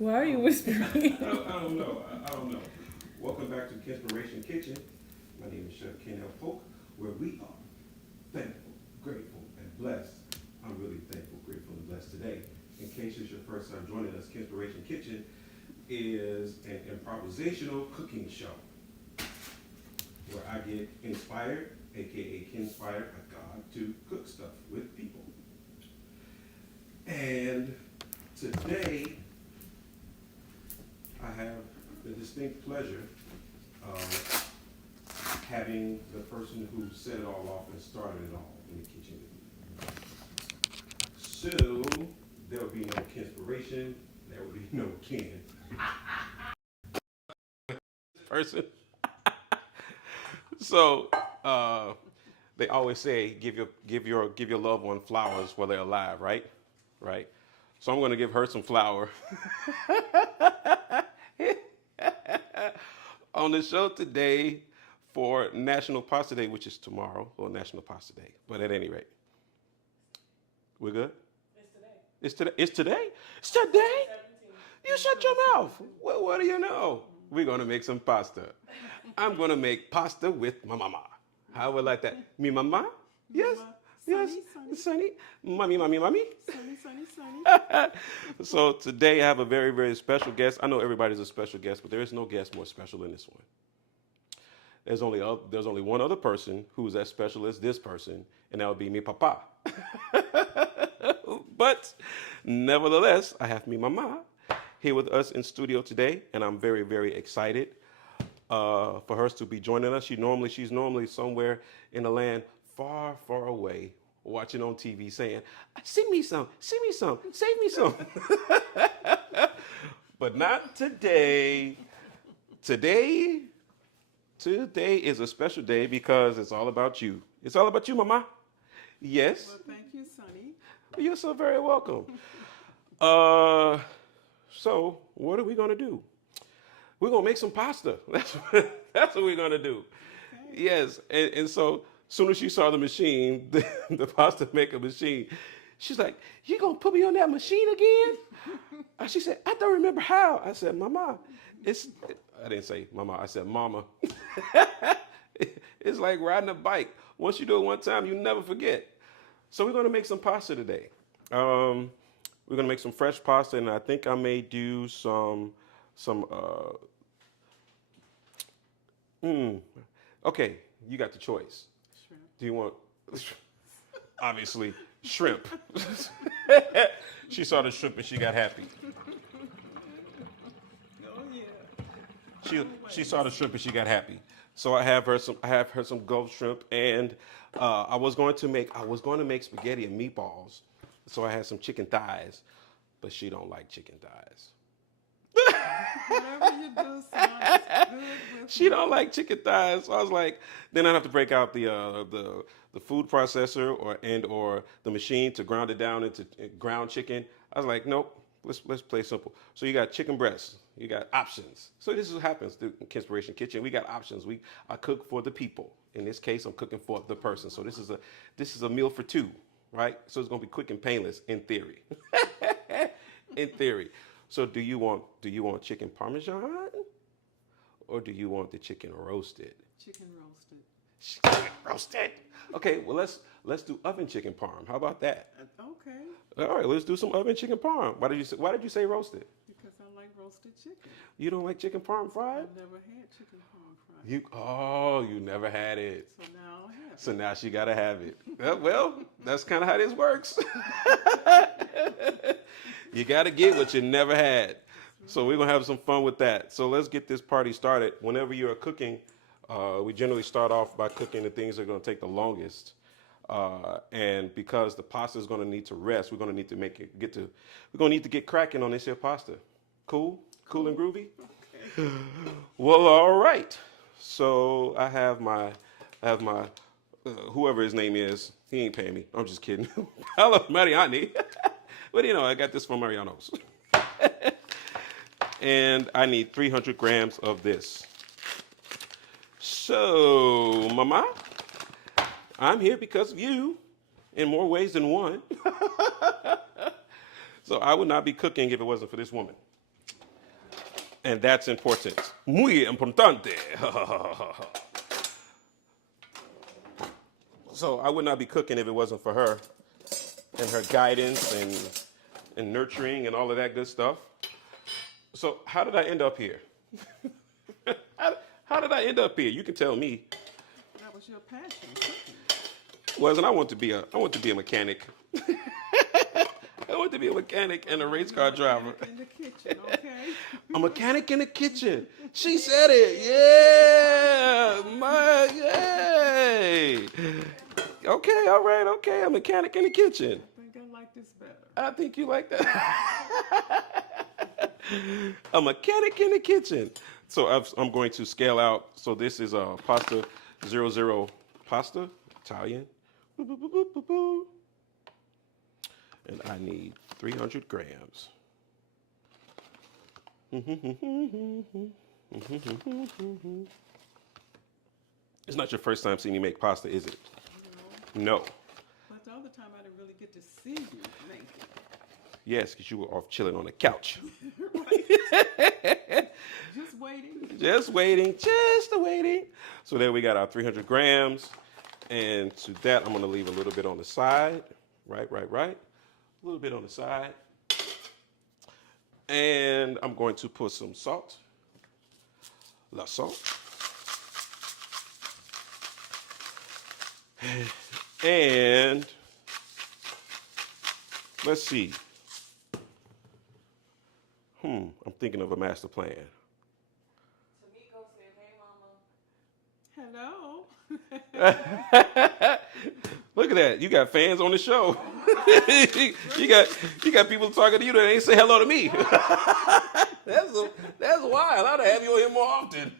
Why are you whispering? don't know. I don't know. Welcome back to Kenspiration Kitchen. My name is Chef Ken L. Polk, where we are thankful, grateful, and blessed. I'm really thankful, grateful, and blessed today. In case it's your first time joining us, Kenspiration Kitchen is an improvisational cooking show where I get inspired, aka Kenspired by God, to cook stuff with people. And today, I have the distinct pleasure of having the person who set it all off and started it all in the kitchen with me. So, there will be no Kenspiration, there will be no Ken. Person. So, they always say give your loved one flowers while they're alive, right? Right. So I'm going to give her some flour. On the show today for National Pasta Day, which is tomorrow, or National Pasta Day. But at any rate, we're good? It's today. It's today? It's today? You shut your mouth. Well, what do you know? We're going to make some pasta. I'm going to make pasta with my mama. How would like that? Me mama? Yes? Yes? Sunny? Mommy, mommy, mommy? Sunny. So today I have a very, very special guest. I know everybody's a special guest, but there is no guest more special than this one. There's only one other person who's as special as this person, and that would be me papa. But nevertheless, I have me mama here with us in studio today, and I'm very, very excited for her to be joining us. She's normally somewhere in a land far, far away, watching on TV, saying, "Sing me some, save me some." But not today. Today is a special day because it's all about you. It's all about you, mama. Yes. Well, thank you, Sonny. You're so very welcome. So what are we gonna do? We're gonna make some pasta. That's what we're gonna do. Okay. Yes, and so as soon as she saw the machine, the pasta maker machine, she's like, "You gonna put me on that machine again?" She said, "I don't remember how." I said, "Mama, I didn't say mama. I said mama. It's like riding a bike. Once you do it one time, you never forget. So we're gonna make some pasta today. We're gonna make some fresh pasta, and I think I may do some. Okay, you got the choice. Shrimp. Do you want? Obviously, shrimp. She saw the shrimp and she got happy. Oh yeah. She saw the shrimp and she got happy. So I have her some Gulf shrimp, and I was going to make spaghetti and meatballs. So I had some chicken thighs, but she don't like chicken thighs. Whatever you do, son, it's good with She don't like chicken thighs. So I was like, then I'd have to break out the food processor or the machine to ground it down into ground chicken. I was like, nope, let's play simple. So you got chicken breasts, you got options. So this is what happens through Kenspiration Kitchen. We got options. I cook for the people. In this case, I'm cooking for the person. So this is a meal for two, right? So it's gonna be quick and painless in theory. In theory. So do you want chicken parmesan, or do you want the chicken roasted? chicken roasted. Chicken roasted. Okay, well let's do oven chicken parm. How about that? Okay. All right, let's do some oven chicken parm. Why did you say roasted? Because I like roasted chicken. You don't like chicken parm fried? I've never had chicken parm fried. You never had it. So now I have. So now she gotta have it. Well, that's kind of how this works. You gotta get what you never had. So we're gonna have some fun with that. So let's get this party started. Whenever you are cooking, we generally start off by cooking the things that are gonna take the longest. And because the pasta is gonna need to rest, we're gonna need to get cracking on this here pasta. Cool? Cool and groovy? Okay. Well, all right. So I have my whoever his name is. He ain't paying me. I'm just kidding. Hello, Mariani. But I got this from Mariano's. And I need 300 grams of this. So, Mama, I'm here because of you in more ways than one. So I would not be cooking if it wasn't for this woman. And that's important. Muy importante. So I would not be cooking if it wasn't for her and her guidance and nurturing and all of that good stuff. So how did I end up here? how did I end up here? You can tell me. That was your passion, cooking. Wasn't I want to be a mechanic. I want to be a mechanic and a race car driver. In the kitchen, okay? A mechanic in the kitchen. She said it. Yeah. Yay. Okay, all right, okay. A mechanic in the kitchen. I think I like this better. I think you like that. A mechanic in the kitchen. So I'm going to scale out. So this is a pasta 00 pasta, Italian. Boo, boo, boo, boo, boo, boo. And I need 300 grams. It's not your first time seeing me make pasta, is it? No. But the other time I didn't really get to see you make it. Yes, because you were off chilling on the couch. Just waiting. Just waiting. So there we got our 300 grams. And to that, I'm going to leave a little bit on the side. Right. A little bit on the side. And I'm going to put some salt. La salt. And let's see. I'm thinking of a master plan. Tamiko said, "Hey, Mama." Hello. Look at that. You got fans on the show. you got people talking to you that ain't say hello to me. That's wild. I'd have you on here more often.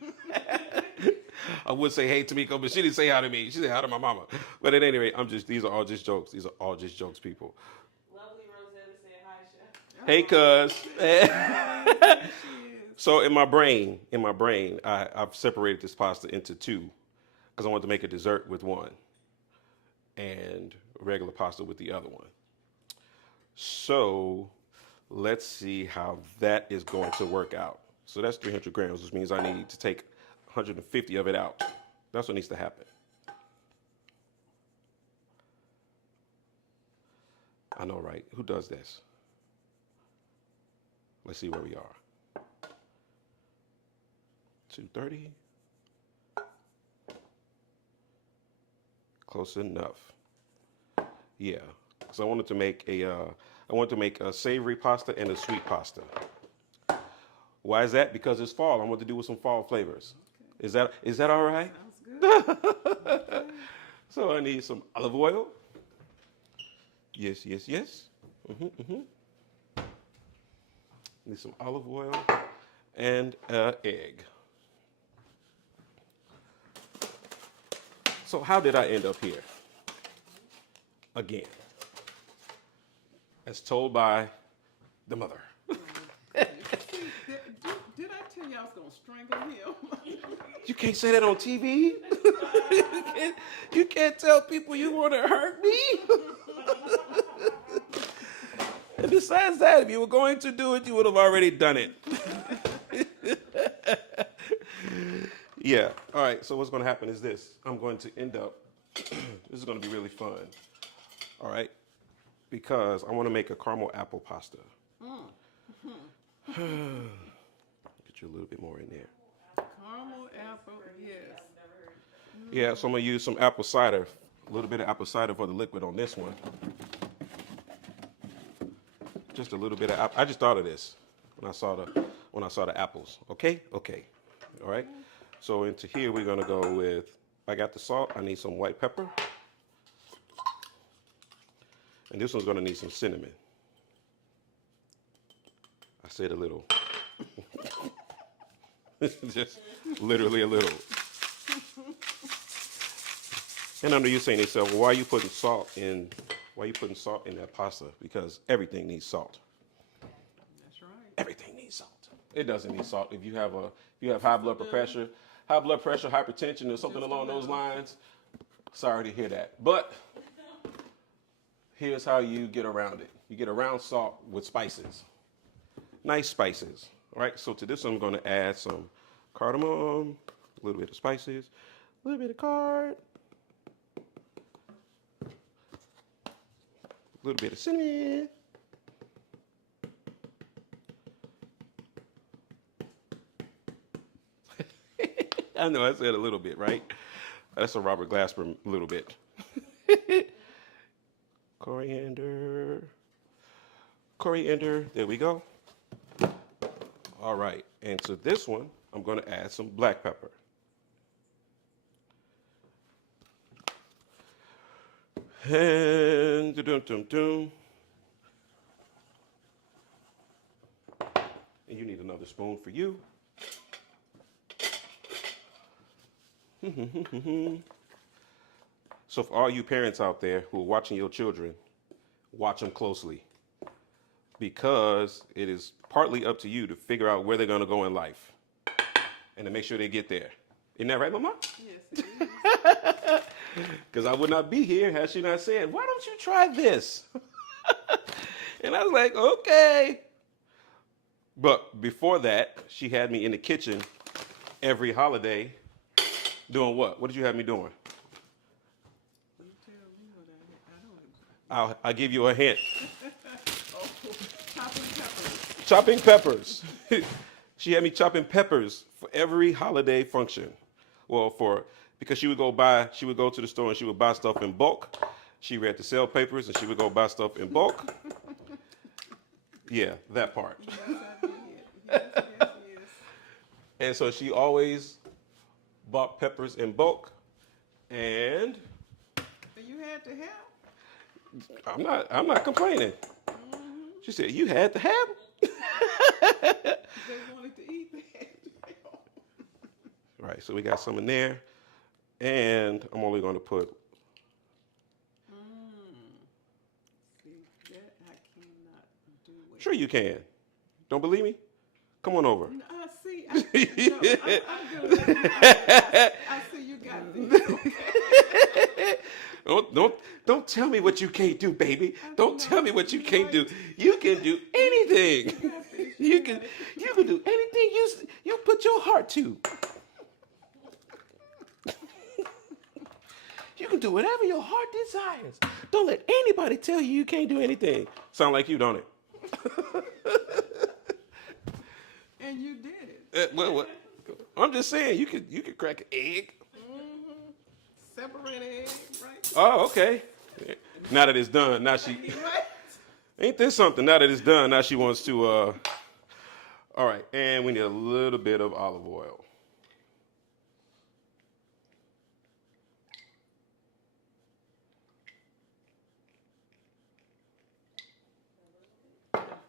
I would say hey Tamiko, but she didn't say hi to me. She said hi to my mama. But at any rate, these are all just jokes. These are all just jokes, people. Lovely Rosetta said, "Hi, Chef." Hey, cuz. So in my brain, I've separated this pasta into two because I wanted to make a dessert with one and regular pasta with the other one. So let's see how that is going to work out. So that's 300 grams, which means I need to take 150 of it out. That's what needs to happen. I know, right? Who does this? Let's see where we are. 230. Close enough. Yeah. So I wanted to make a savory pasta and a sweet pasta. Why is that? Because it's fall. I want to do with some fall flavors. Okay. Is that all right? Sounds good. Okay. So I need some olive oil. Yes. Need some olive oil and an egg. So how did I end up here? Again, as told by the mother. Did I tell you I was going to strangle him? You can't say that on TV. you can't tell people you want to hurt me. And besides that, if you were going to do it, you would have already done it. Yeah. All right. So what's going to happen is this. I'm going to end up, this is going to be really fun. All right. Because I want to make a caramel apple pasta. Get you a little bit more in there. Caramel apple, yes. Yeah, so I'm going to use some apple cider. A little bit of apple cider for the liquid on this one. Just a little bit of I just thought of this when I saw the apples. Okay? Okay. All right. So into here we're going to go with, I got the salt. I need some white pepper. And this one's going to need some cinnamon. I said a little. Just literally a little. And I know you're saying to yourself, well, why are you putting salt in that pasta? Because everything needs salt. That's right. Everything needs salt. It doesn't need salt. If you have high blood pressure, hypertension, or something along those lines, sorry to hear that. But here's how you get around it. You get around salt with spices. Nice spices. All right, so to this I'm going to add some cardamom, a little bit of spices, a little bit of card, a little bit of cinnamon. I know I said a little bit, right? That's a Robert Glasper little bit. Coriander. Coriander, there we go. All right, and to this one, I'm going to add some black pepper. And dum-dum-dum. And you need another spoon for you. So for all you parents out there who are watching your children, watch them closely, because it is partly up to you to figure out where they're going to go in life and to make sure they get there. Isn't that right, Mama? Yes, it is. Because I would not be here had she not said, why don't you try this? And I was like, okay. But before that, she had me in the kitchen every holiday doing what? What did you have me doing? You tell me what I don't. I'll give you a hint. Oh, chopping peppers. Chopping peppers. She had me chopping peppers for every holiday function. Well, because she would go to the store and she would buy stuff in bulk. She read the sale papers and she would go buy stuff in bulk. Yeah, that part. Yes, I did. Yes. And so she always bought peppers in bulk. And But you had to help. I'm not complaining. She said, you had to have them. They wanted to eat. They had to help. Right, so we got some in there. And I'm only going to put. See, that I cannot do it. Sure you can. Don't believe me? Come on over. No, see, I'm good. I see you got this. Don't tell me what you can't do, baby. Don't tell me what you can't do. You can do anything. You can do anything you put your heart to. You can do whatever your heart desires. Don't let anybody tell you can't do anything. Sound like you, don't it? And you did it. Well, I'm just saying you could crack an egg. Separate egg, right? Oh, okay. Now that it's done, now she. Right? Ain't this something? Now that it's done, now she wants to. All right, and we need a little bit of olive oil.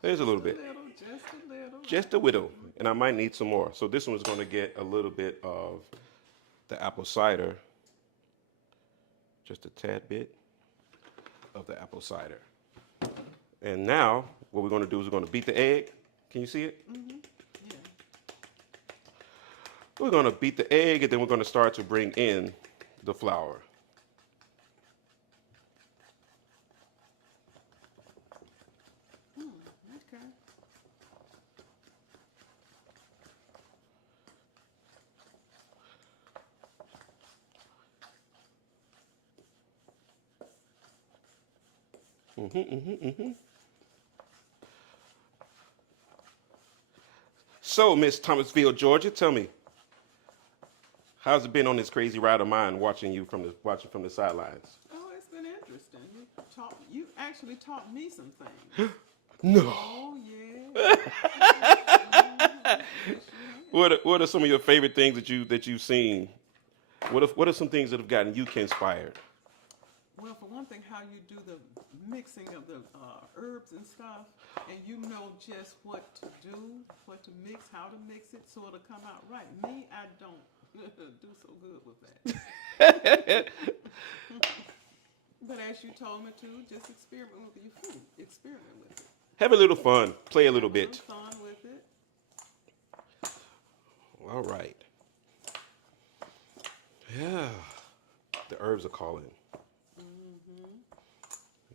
There's a little bit. Just a little. Just a whittle, and I might need some more. So this one's going to get a little bit of the apple cider, just a tad bit of the apple cider. And now what we're going to do is we're going to beat the egg. Can you see it? Mm-hmm. Yeah. We're going to beat the egg, and then we're going to start to bring in the flour. Okay. So, Miss Thomasville, Georgia, tell me, how's it been on this crazy ride of mine watching from the sidelines? Oh, it's been interesting. You actually taught me some things. No. Oh yeah. What are some of your favorite things that you've seen? What are some things that have gotten you inspired? Well, for one thing, how you do the mixing of the herbs and stuff, and you know just what to do, what to mix, how to mix it, so it'll come out right. Me, I don't do so good with that. But as you told me to, just experiment with your food. Experiment with it. Have a little fun. Play a little bit. Fun with it. All right. Yeah. The herbs are calling.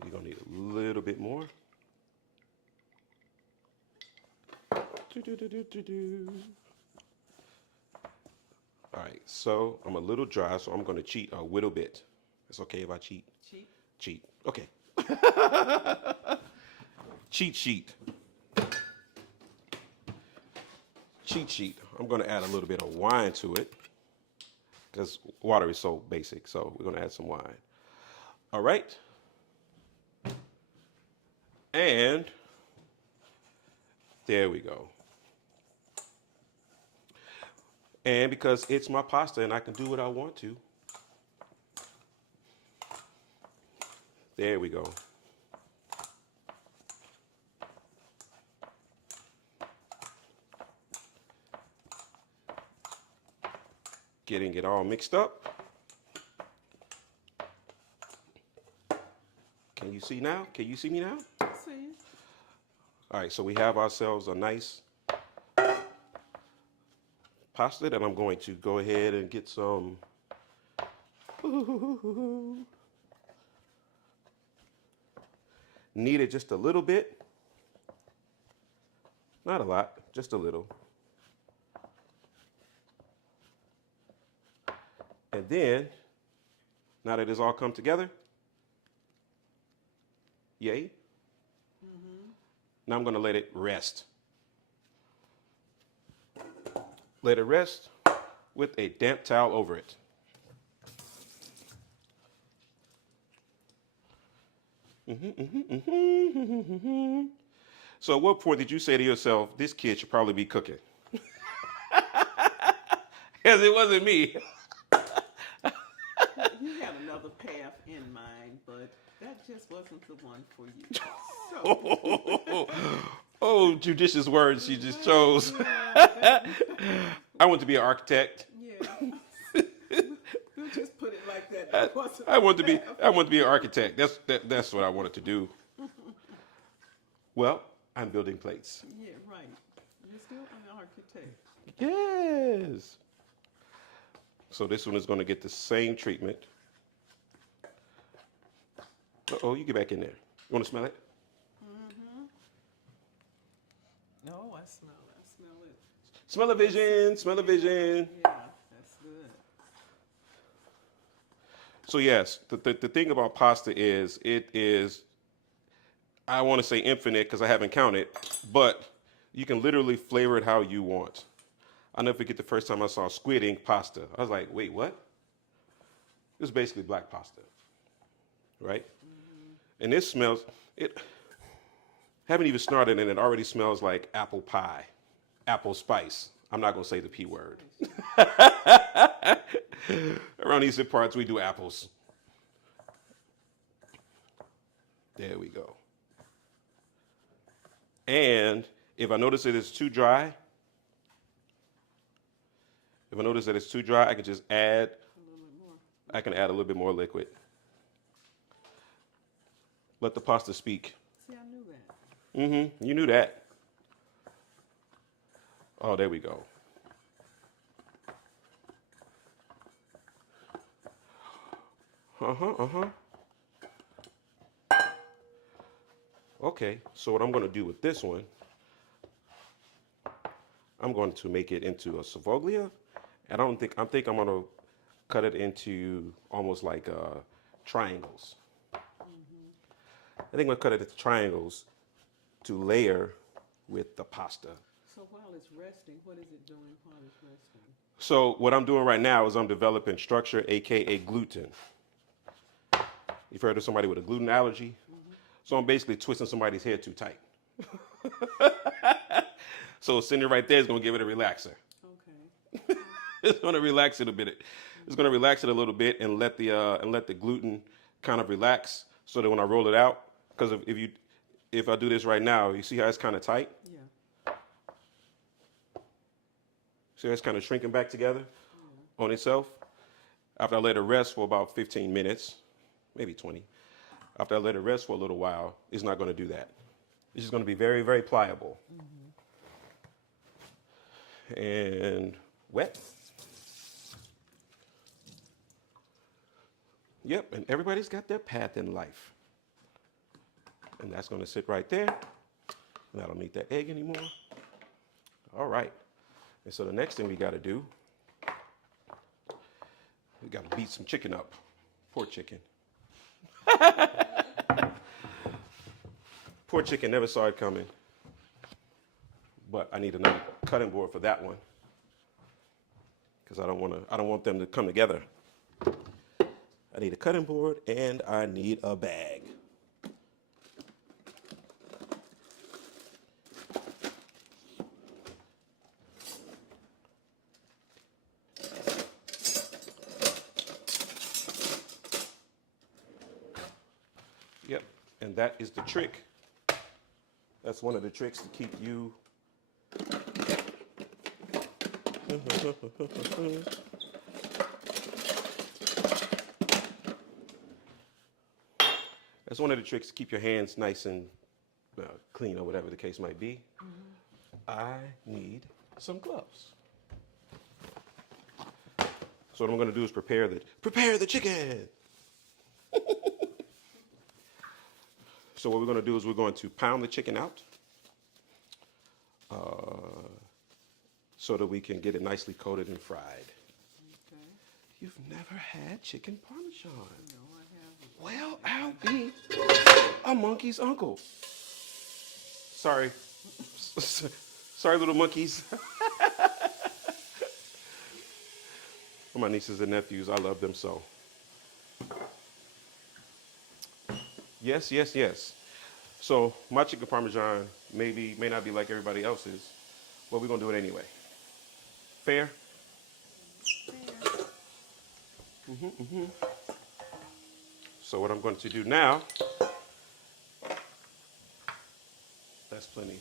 You're going to need a little bit more. All right, so I'm a little dry, so I'm going to cheat a little bit. It's okay if I cheat? Cheap. Cheat. Okay. Cheat sheet. Cheat sheet. I'm going to add a little bit of wine to it because water is so basic, so we're going to add some wine. All right. And there we go. And because it's my pasta and I can do what I want to, there we go. Getting it all mixed up. Can you see now? Can you see me now? See? All right, so we have ourselves a nice pasta that I'm going to go ahead and get some. Knead it just a little bit. Not a lot, just a little. And then, now that it's all come together, yay. Now I'm going to let it rest. Let it rest with a damp towel over it. So at what point did you say to yourself, this kid should probably be cooking? Because it wasn't me. You had another path in mind, but that just wasn't the one for you. So, Oh, judicious words she just chose. I want to be an architect. yeah. We'll just put it like that. That wasn't I want to the be path. I want to be an architect. That's what I wanted to do. Well, I'm building plates. Yeah, right. You're still an architect. Yes. So this one is going to get the same treatment. Uh-oh, you get back in there. You want to smell it? No, I smell it. I smell it. Smell-o-vision, smell-o-vision. Yeah, that's good. So yes, the thing about pasta is it is, I want to say infinite because I haven't counted, but you can literally flavor it how you want. I'll never forget the first time I saw squid ink pasta. I was like, wait, what? It was basically black pasta, right? And this smells, it, haven't even started and it already smells like apple pie, apple spice. I'm not going to say the P word. Around these parts, we do apples. There we go. And if I notice that it's too dry, I can just add, A little bit more. I can add a little bit more liquid. Let the pasta speak. See, I knew that. You knew that. Oh, there we go. Okay, so what I'm going to do with this one, I'm going to make it into a savoglia, and I think I'm going to cut it into almost like triangles. I think I'm going to cut it into triangles to layer with the pasta. So while it's resting, what is it doing while it's resting? So what I'm doing right now is I'm developing structure, aka gluten. You've heard of somebody with a gluten allergy? So I'm basically twisting somebody's hair too tight. So sitting right there is going to give it a relaxer. Okay. It's going to relax it a bit. It's going to relax it a little bit and let the gluten kind of relax so that when I roll it out, because if I do this right now, you see how it's kind of tight? Yeah. See how it's kind of shrinking back together on itself? After I let it rest for about 15 minutes, maybe 20, after I let it rest for a little while, it's not going to do that. It's just going to be very, very pliable. And wet. Yep, and everybody's got their path in life. And that's going to sit right there. And I don't need that egg anymore. All right. And so the next thing we got to do, we got to beat some chicken up. Poor chicken. Poor chicken never saw it coming. But I need another cutting board for that one, because I don't want them to come together. I need a cutting board and I need a bag. Yep, and that is the trick. That's one of the tricks to keep you That's one of the tricks to keep your hands nice and clean, or whatever the case might be. I need some gloves. So what I'm going to do is prepare the chicken. So what we're going to do is we're going to pound the chicken out so that we can get it nicely coated and fried. Okay. You've never had chicken parmesan? No, I haven't. Well, I'll be a monkey's uncle. Sorry. Sorry, little monkeys. For my nieces and nephews, I love them so. Yes, yes, yes. So my chicken parmesan may not be like everybody else's, but we're going to do it anyway. Fair? Fair. So what I'm going to do now, that's plenty.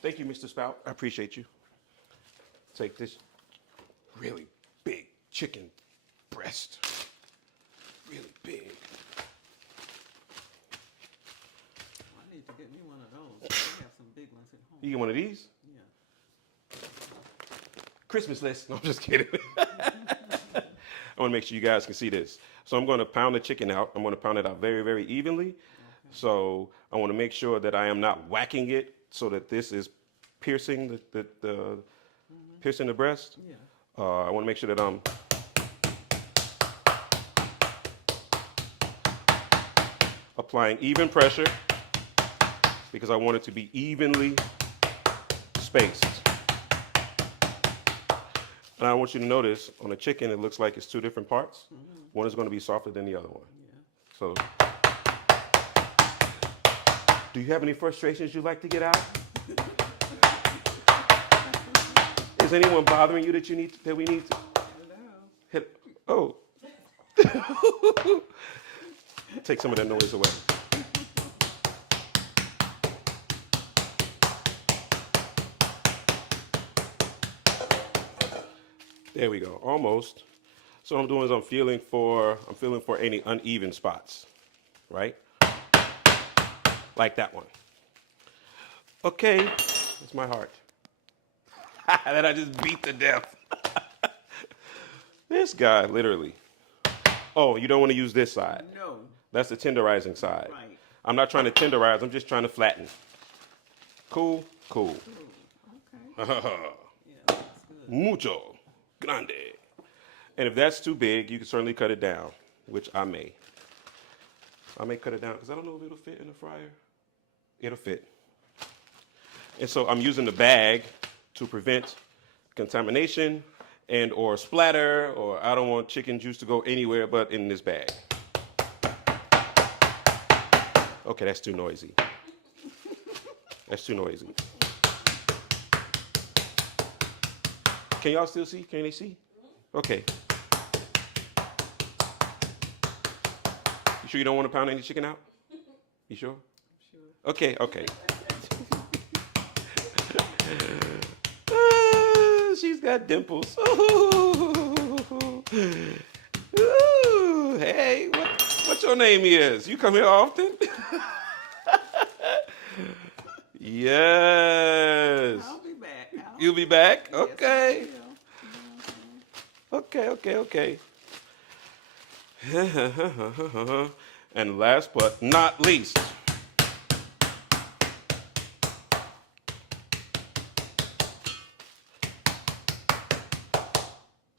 Thank you, Mr. Spout. I appreciate you. Take this really big chicken breast. Really big. I need to get me one of those. I have some big ones at home. You get one of these? Yeah. Christmas list. No, I'm just kidding. I want to make sure you guys can see this. So I'm going to pound the chicken out. I'm going to pound it out very, very evenly. Okay. So I want to make sure that I am not whacking it so that this is piercing piercing the breast. Yeah. I want to make sure that I'm applying even pressure, because I want it to be evenly spaced. And I want you to notice on the chicken, it looks like it's two different parts. One is going to be softer than the other one. Yeah. So, do you have any frustrations you'd like to get out? Is anyone bothering you that we need to Hello. hit? Oh. Take some of that noise away. There we go, almost. So what I'm doing is I'm feeling for any uneven spots, right? Like that one. Okay, that's my heart. That I just beat to death. This guy, literally. Oh, you don't want to use this side. No. That's the tenderizing side. Right. I'm not trying to tenderize, I'm just trying to flatten. Cool, cool. Ooh, okay. Yeah, that's good. Mucho grande. And if that's too big, you can certainly cut it down, which I may. I may cut it down because I don't know if it'll fit in the fryer. It'll fit. And so I'm using the bag to prevent contamination and or splatter, or I don't want chicken juice to go anywhere but in this bag. Okay, that's too noisy. That's too noisy. Can y'all still see? Can they see? Okay. You sure you don't want to pound any chicken out? You sure? Sure. Okay, okay. She's got dimples. Ooh. Ooh. Hey, what your name is? You come here often? Yes. I'll be back. You'll be back? Yes, Okay. I will. Okay. And last but not least,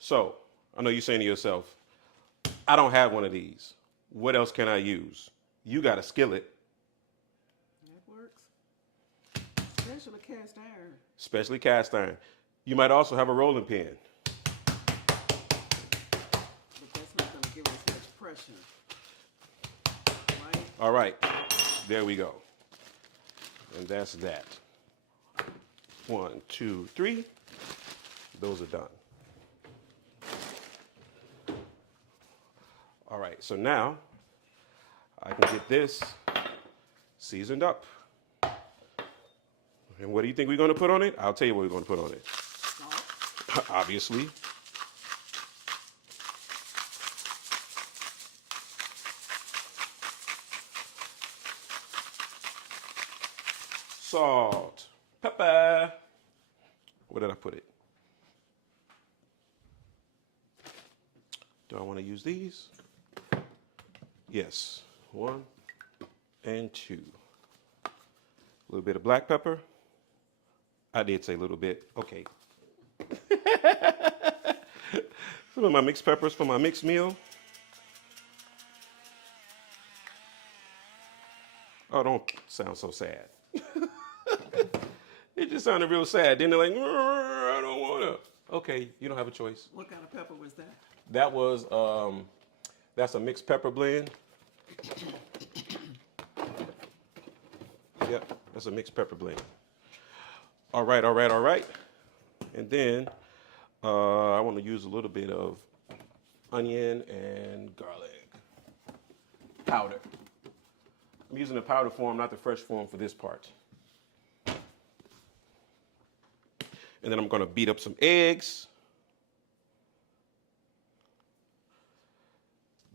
So, I know you're saying to yourself, I don't have one of these. What else can I use? You got a skillet. That works. Especially cast iron. Especially cast iron. You might also have a rolling pin. But that's not going to give us much pressure. Right? All right, there we go. And that's that. 1, 2, 3. Those are done. All right, so now I can get this seasoned up. And what do you think we're going to put on it? I'll tell you what we're going to put on it. Salt. Obviously. Salt, pepper. Where did I put it? Do I want to use these? Yes. 1 and 2. A little bit of black pepper. I did say a little bit. Okay. Some of my mixed peppers for my mixed meal. Oh, don't sound so sad. It just sounded real sad. Then they're like, I don't want to. Okay, you don't have a choice. What kind of pepper was that? That was, that's a mixed pepper blend. Yep, that's a mixed pepper blend. All right, all right, all right. And then I want to use a little bit of onion and garlic powder. I'm using the powder form, not the fresh form for this part. And then I'm going to beat up some eggs.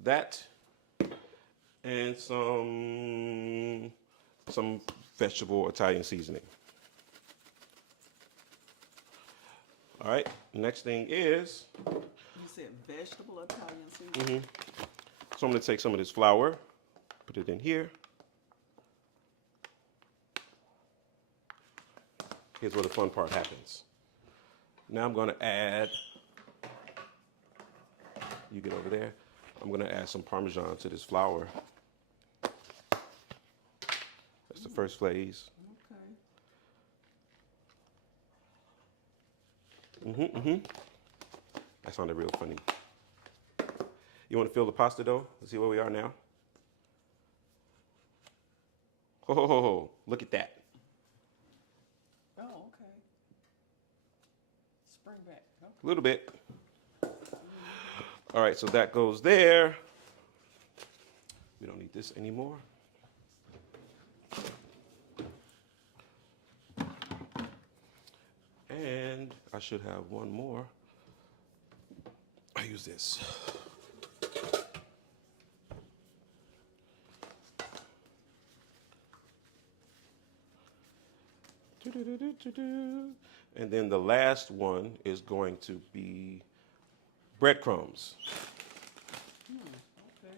That and some vegetable Italian seasoning. All right, next thing is... You said vegetable Italian seasoning? So I'm going to take some of this flour, put it in here. Here's where the fun part happens. Now I'm going to add, you get over there, I'm going to add some Parmesan to this flour. That's the first phase. Okay. That sounded real funny. You want to feel the pasta dough? Let's see where we are now. Ho, ho, ho, ho. Look at that. Oh, okay. Spring back. Okay. A little bit. All right, so that goes there. We don't need this anymore. And I should have one more. I use this. And then the last one is going to be breadcrumbs. Okay.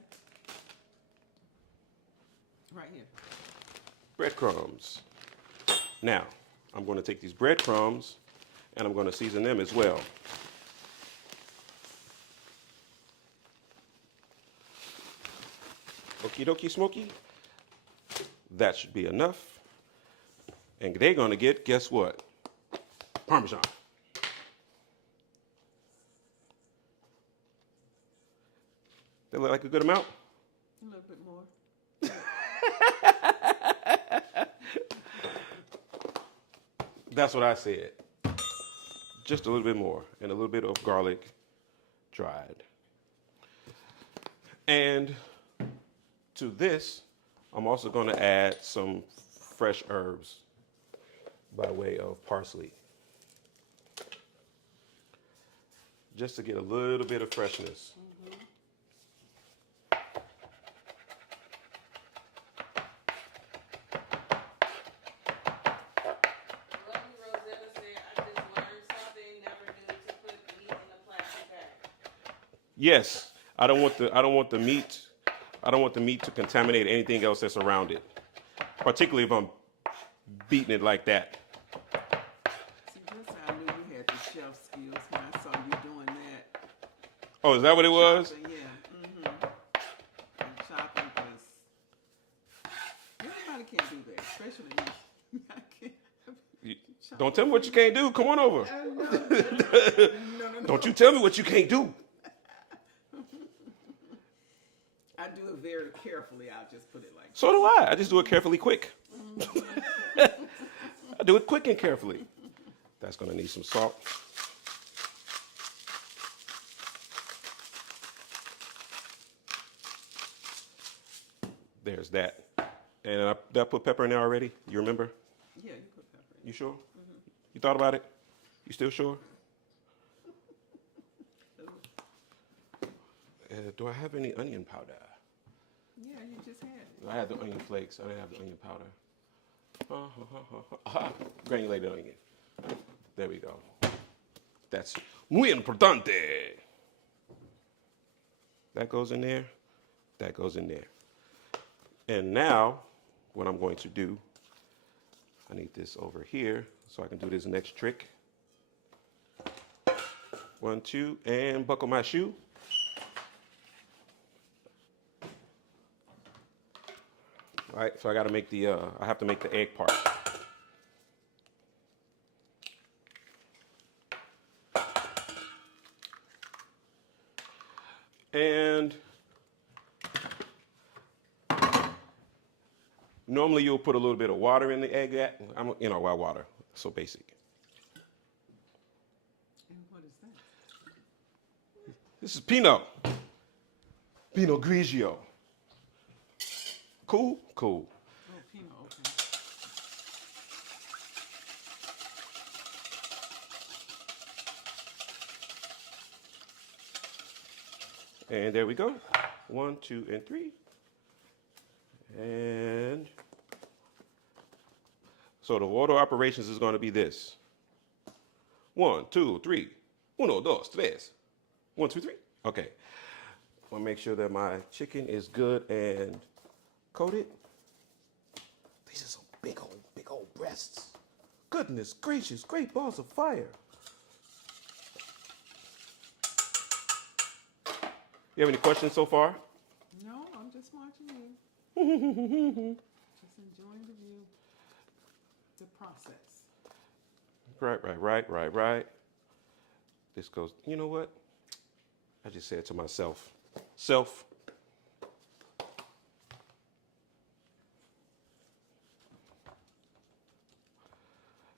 Right here. Breadcrumbs. Now, I'm going to take these breadcrumbs and I'm going to season them as well. Okie dokie smoky. That should be enough. And they're going to get, guess what? Parmesan. They look like a good amount? A little bit more. That's what I said. Just a little bit more. And a little bit of garlic dried. And to this, I'm also going to add some fresh herbs by way of parsley. Just to get a little bit of freshness. Lovely Rosetta said, I just learned something, never knew to put meat in a plastic bag. Yes, I don't want the meat to contaminate anything else that's around it. Particularly if I'm beating it like that. See, that's how I knew you had the chef skills when I saw you doing that. Oh, is that what it was? Shopping, yeah. And shopping was. Everybody can't do that, especially me. I can't. Don't tell me what you can't do. Come on over. No. Don't you tell me what you can't do. I do it very carefully. I'll just put it like So do I. I just do it carefully quick. I do it quick and carefully. That's going to need some salt. There's that. And did I put pepper in there already? You remember? Yeah, you put pepper in. You sure? You thought about it? You still sure? Do I have any onion powder? Yeah, you just had it. I had the onion flakes. I didn't have the onion powder. Granulated onion. There we go. That's muy importante. That goes in there. That goes in there. And now, what I'm going to do, I need this over here so I can do this next trick. 1, 2, and buckle my shoe. All right, so I got to make the, I have to make the egg part. And normally you'll put a little bit of water in the egg. Why water? So basic. And what is that? This is Pinot. Pinot Grigio. Cool? Cool. Oh, Pinot, okay. And there we go. 1, 2, and 3. And so the order of operations is going to be this. 1, 2, 3. 1, 2, 3. 1, 2, 3. Okay. I want to make sure that my chicken is good and coated. These are some big old breasts. Goodness gracious, great balls of fire. You have any questions so far? No, I'm just watching you. Just enjoying the view, the process. Right. This goes, you know what? I just said to myself, self.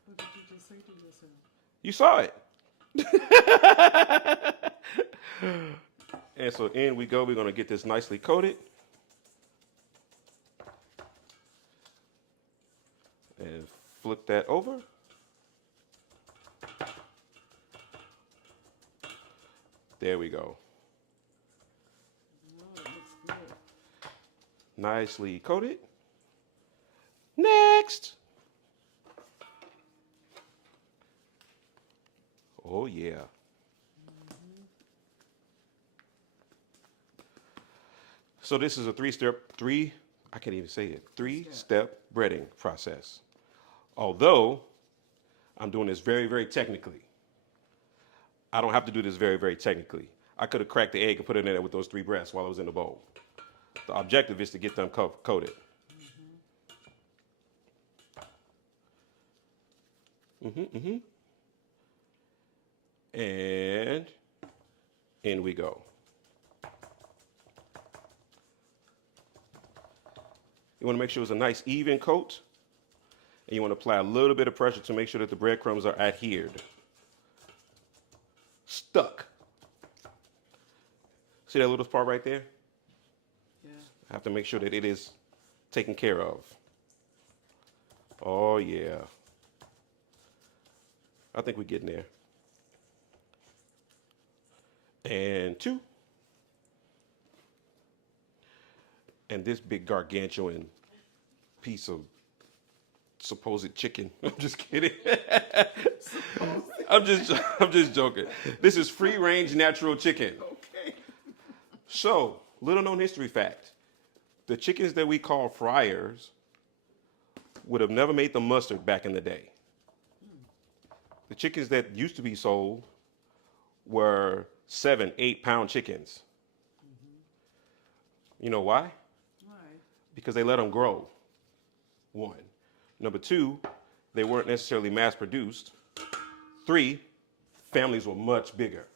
What did you just say to yourself? You saw it. And so in we go. We're going to get this nicely coated. And flip that over. There we go. Oh, it looks good. Nicely coated. Next. Oh, yeah. So this is a three-step breading process. Although I'm doing this very, very technically. I don't have to do this very, very technically. I could have cracked the egg and put it in there with those 3 breasts while it was in the bowl. The objective is to get them coated. And in we go. You want to make sure it's a nice even coat. And you want to apply a little bit of pressure to make sure that the breadcrumbs are adhered. Stuck. See that little part right there? Yeah. I have to make sure that it is taken care of. Oh, yeah. I think we're getting there. And 2. And this big gargantuan piece of supposed chicken. I'm just kidding. I'm just joking. This is free range natural chicken. Okay. So, little known history fact. The chickens that we call fryers would have never made the mustard back in the day. The chickens that used to be sold were 7, 8 pound chickens. You know why? Why? Because they let them grow. One. Number two, they weren't necessarily mass produced. Three, families were much bigger.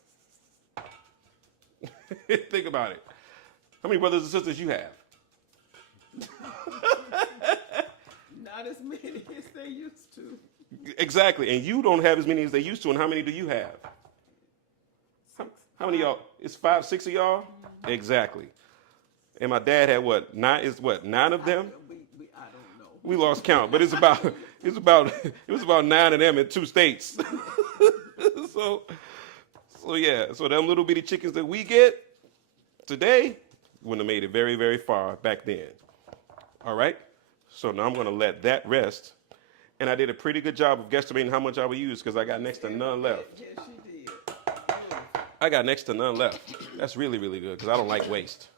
Think about it. How many brothers and sisters you have? Not as many as they used to. Exactly. And you don't have as many as they used to. And how many do you have? How many of y'all? It's 5, 6 of y'all? Mm-hmm. Exactly. And my dad had what? 9 of them? I don't know. We lost count, but it was about 9 of them in 2 states. so yeah. So them little bitty chickens that we get today wouldn't have made it very, very far back then. All right? So now I'm going to let that rest. And I did a pretty good job of guesstimating how much I would use because I got next to none left. Yes, you did. I got next to none left. That's really, really good because I don't like waste.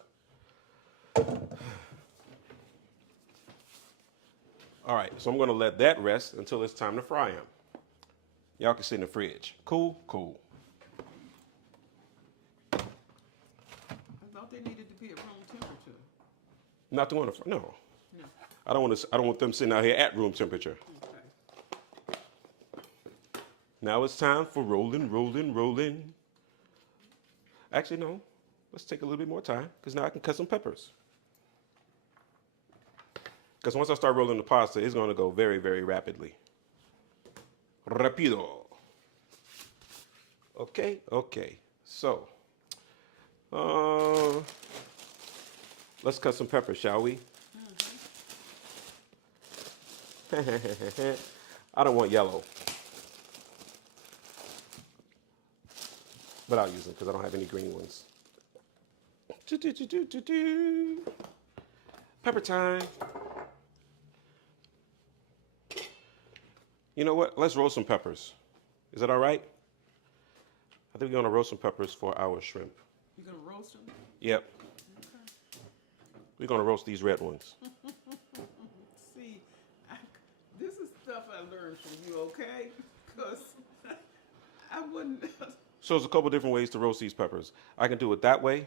All right, so I'm going to let that rest until it's time to fry them. Y'all can sit in the fridge. Cool? Cool. I thought they needed to be at room temperature. Not the one to fry. No. No. I don't want them sitting out here at room temperature. Okay. Now it's time for rolling, rolling, rolling. Actually, no. Let's take a little bit more time because now I can cut some peppers. Because once I start rolling the pasta, it's going to go very, very rapidly. Rapido. Okay. So, let's cut some peppers, shall we? Mm-hmm. I don't want yellow. But I'll use them because I don't have any green ones. Pepper time. You know what? Let's roast some peppers. Is that all right? I think we're going to roast some peppers for our shrimp. You're going to roast them? Yep. Okay. We're going to roast these red ones. See, this is stuff I learned from you, okay? Because I wouldn't. So there's a couple different ways to roast these peppers. I can do it that way,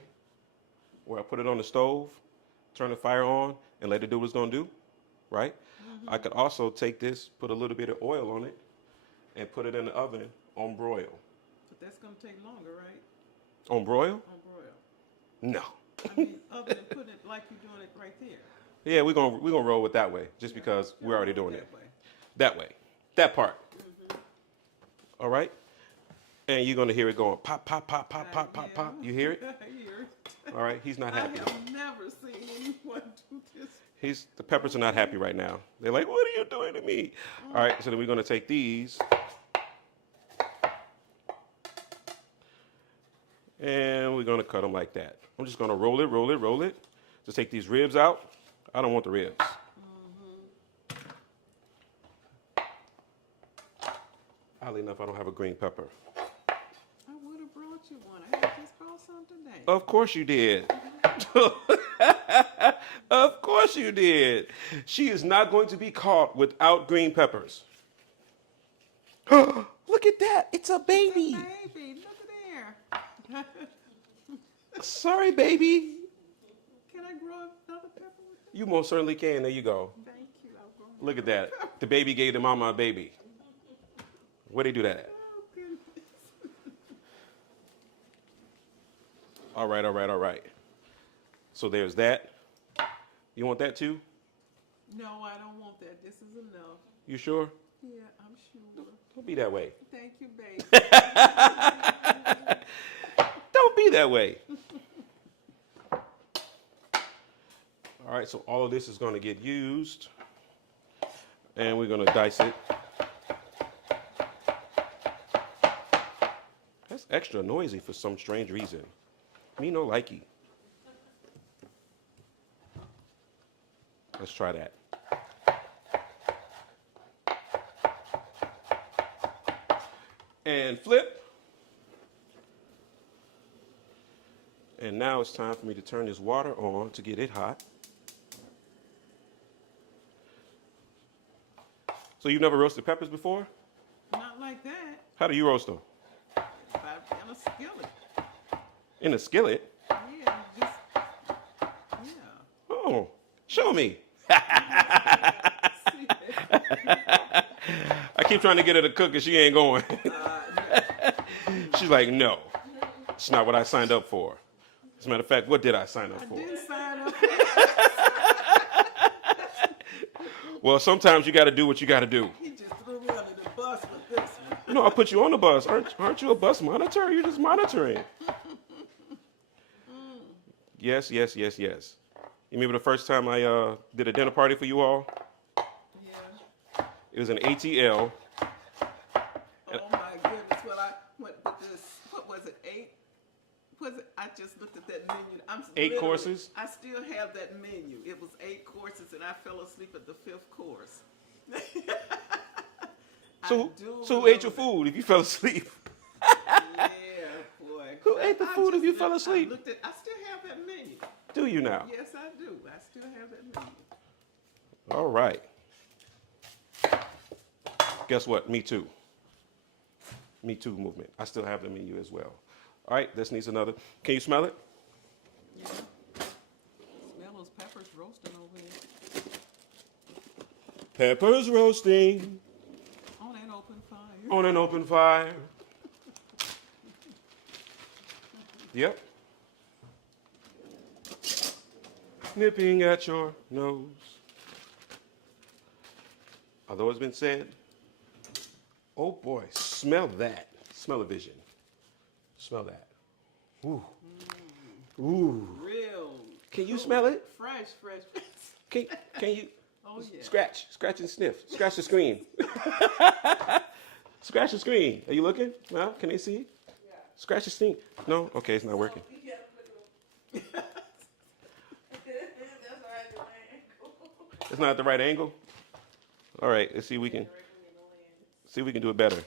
where I put it on the stove, turn the fire on, and let it do what it's going to do, right? Mm-hmm. I could also take this, put a little bit of oil on it, and put it in the oven on broil. But that's going to take longer, right? On broil? On broil. No. I mean, other than putting it like you're doing it right there. Yeah, we're gonna roll with that way, just because we're already doing it. That way. That part. Mm-hmm. All right? And you're going to hear it going pop, pop, pop, pop, pop, pop, pop. You hear it? I hear it. All right, he's not happy. I have never seen anyone do this. The peppers are not happy right now. They're like, what are you doing to me? All right, so then we're going to take these. And we're going to cut them like that. I'm just going to roll it. Just take these ribs out. I don't want the ribs. Oddly enough, I don't have a green pepper. I would have brought you one. I had just brought some today. Of course you did. Of course you did. She is not going to be caught without green peppers. Look at that. It's a baby. It's a baby. Look at there. Sorry, baby. Can I grow another pepper with it? You most certainly can. There you go. Thank you. Look at that. The baby gave the mama a baby. Where'd they do that at? Oh, goodness. All right. So there's that. You want that too? No, I don't want that. This is enough. You sure? Yeah, I'm sure. Don't be that way. Thank you, baby. Don't be that way. All right, so all of this is going to get used. And we're going to dice it. That's extra noisy for some strange reason. Me no likey. Let's try that. And flip. And now it's time for me to turn this water on to get it hot. So you've never roasted peppers before? Not like that. How do you roast them? In a skillet. In a skillet? Yeah, just, yeah. Oh, show me. See, I keep trying to get her to cook and she ain't going. She's like, no, it's not what I signed up for. As a matter of fact, what did I sign up I for? didn't sign up for it. Well, sometimes you got to do what you got to do. He just threw me under the bus with this one. No, I'll put you on the bus. Aren't you a bus monitor? You're just monitoring. Yes, yes, yes, yes. You remember the first time I did a dinner party for you all? Yeah. It was an ATL. Oh my goodness. Well, I went with this, what was it, 8? Was it? I just looked at that menu. Eight courses? I still have that menu. It was 8 courses, and I fell asleep at the 5th course. So who ate your food if you fell asleep? Yeah, boy. Who ate the food if you fell asleep? I still have that menu. Do you now? Yes, I do. I still have that menu. All right. Guess what? Me too. Me too movement. I still have the menu as well. All right, this needs another. Can you smell it? Yeah. Smell those peppers roasting over there. Peppers roasting On an open fire. on an open fire. Yep. Nipping at your nose. Although it's been said, oh boy, smell that. Smell the vision. Smell that. Ooh. Ooh. Real. Can you smell it? Fresh. Can you Oh, yeah. scratch and sniff. Scratch the screen. Scratch the screen. Are you looking? No? Can they see? Yeah. Scratch the screen. No? Okay, it's not working. You gotta put it- That's all right, the angle. It's not at the right angle? All right, let's see if we can do it better. There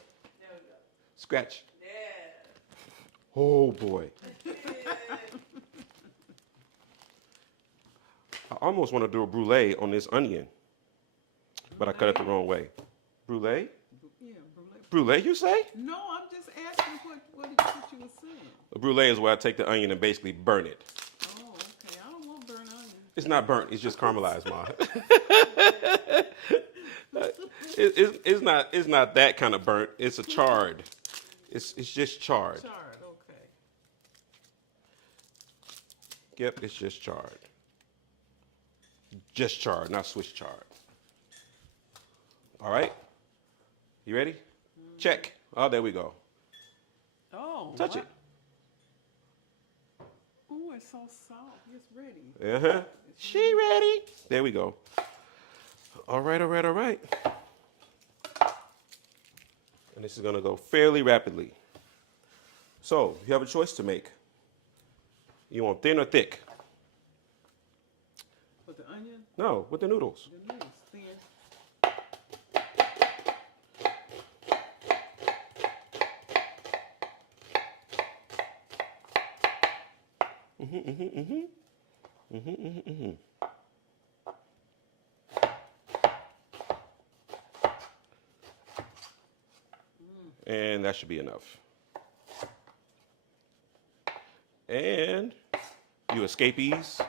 we go. Scratch. Yeah. Oh boy. I almost want to do a brulee on this onion, but I cut it the wrong way. Brulee? Yeah, brulee. Brulee, you say? No, I'm just asking what you were saying. A brulee is where I take the onion and basically burn it. Oh, okay. I don't want burnt onion. It's not burnt, it's just caramelized, Ma. It's not that kind of burnt. It's a charred. It's just charred. Charred, okay. Yep, it's just charred. Just charred, not Swiss charred. All right? You ready? Check. Oh, there we go. Oh. Touch it. Oh, it's so soft. It's ready. Uh-huh. She ready. There we go. All right. And this is going to go fairly rapidly. So, you have a choice to make. You want thin or thick? With the onion, No, with the noodles. the noodles thin. And that should be enough. And you escapees. I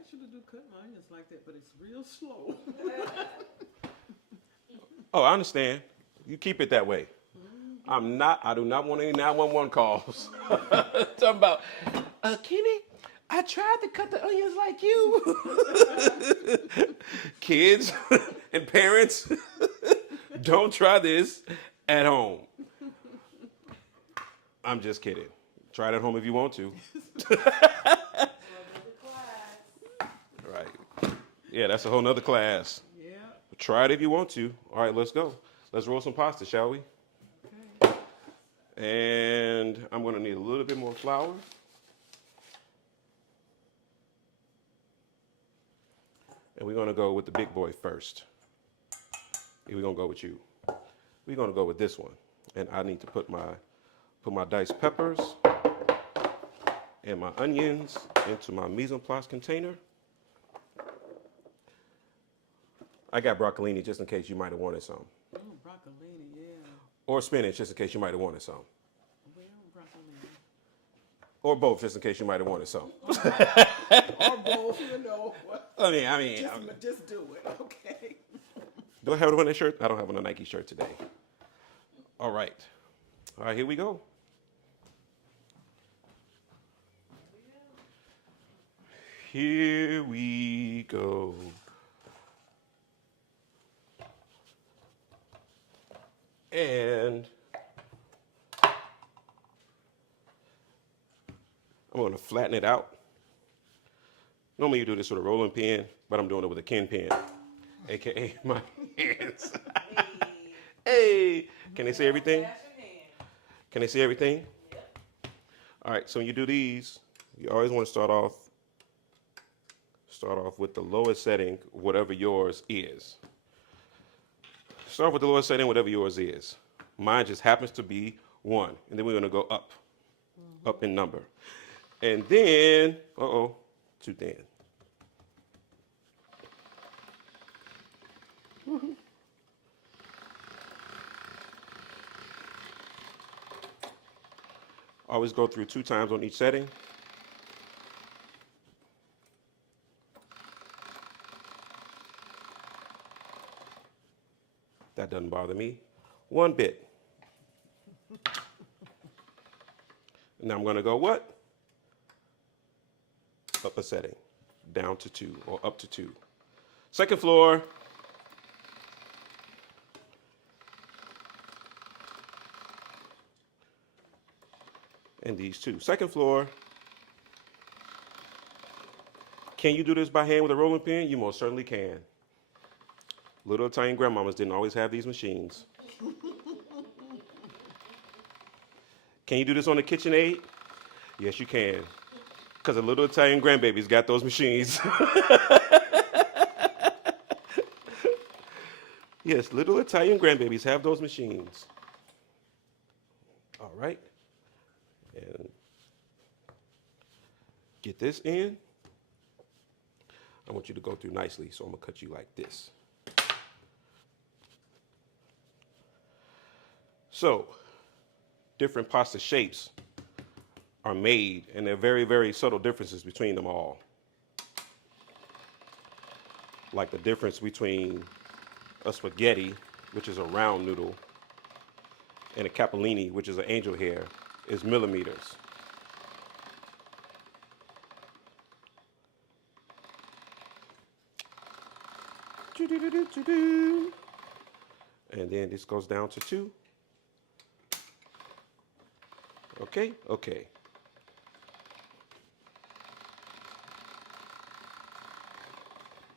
actually do cut my onions like that, but it's real slow. Oh, I understand. You keep it that way. I do not want any 911 calls. Talking about, Kenny, I tried to cut the onions like you. Kids and parents, don't try this at home. I'm just kidding. Try it at home if you want to. Right. Yeah, that's a whole nother class. Yeah. Try it if you want to. All right, let's go. Let's roll some pasta, shall we? Okay. And I'm going to need a little bit more flour. And we're going to go with the big boy first. We're going to go with you. We're going to go with this one. And I need to put my diced peppers and my onions into my mise en place container. I got broccolini just in case you might have wanted some. Oh, broccolini, yeah. Or spinach, just in case you might have wanted some. Well, broccoli. Or both, just in case you might have wanted some. Or both, you know. Just do it, okay? Do I have it on that shirt? I don't have on a Nike shirt today. All right. All right, here we go. Here we go. And I'm going to flatten it out. Normally you do this with a rolling pin, but I'm doing it with a Ken pen, aka my hands. Hey, can they see everything? Can they see everything? All right, so when you do these, you always want to start off with the lowest setting, whatever yours is. Start with the lowest setting, whatever yours is. Mine just happens to be 1, and then we're going to go up, up in number. And then, too thin. Always go through 2 times on each setting. That doesn't bother me one bit. Now I'm going to go what? Up a setting, down to 2 or up to 2. Second floor. And these 2. Second floor. Can you do this by hand with a rolling pin? You most certainly can. Little Italian grandmamas didn't always have these machines. Can you do this on the KitchenAid? Yes, you can. Because the little Italian grandbabies got those machines. Yes, little Italian grandbabies have those machines. All right. And get this in. I want you to go through nicely, so I'm going to cut you like this. So, different pasta shapes are made, and there are very, very subtle differences between them all. Like the difference between a spaghetti, which is a round noodle, and a capellini, which is an angel hair, is millimeters. And then this goes down to 2. Okay, okay.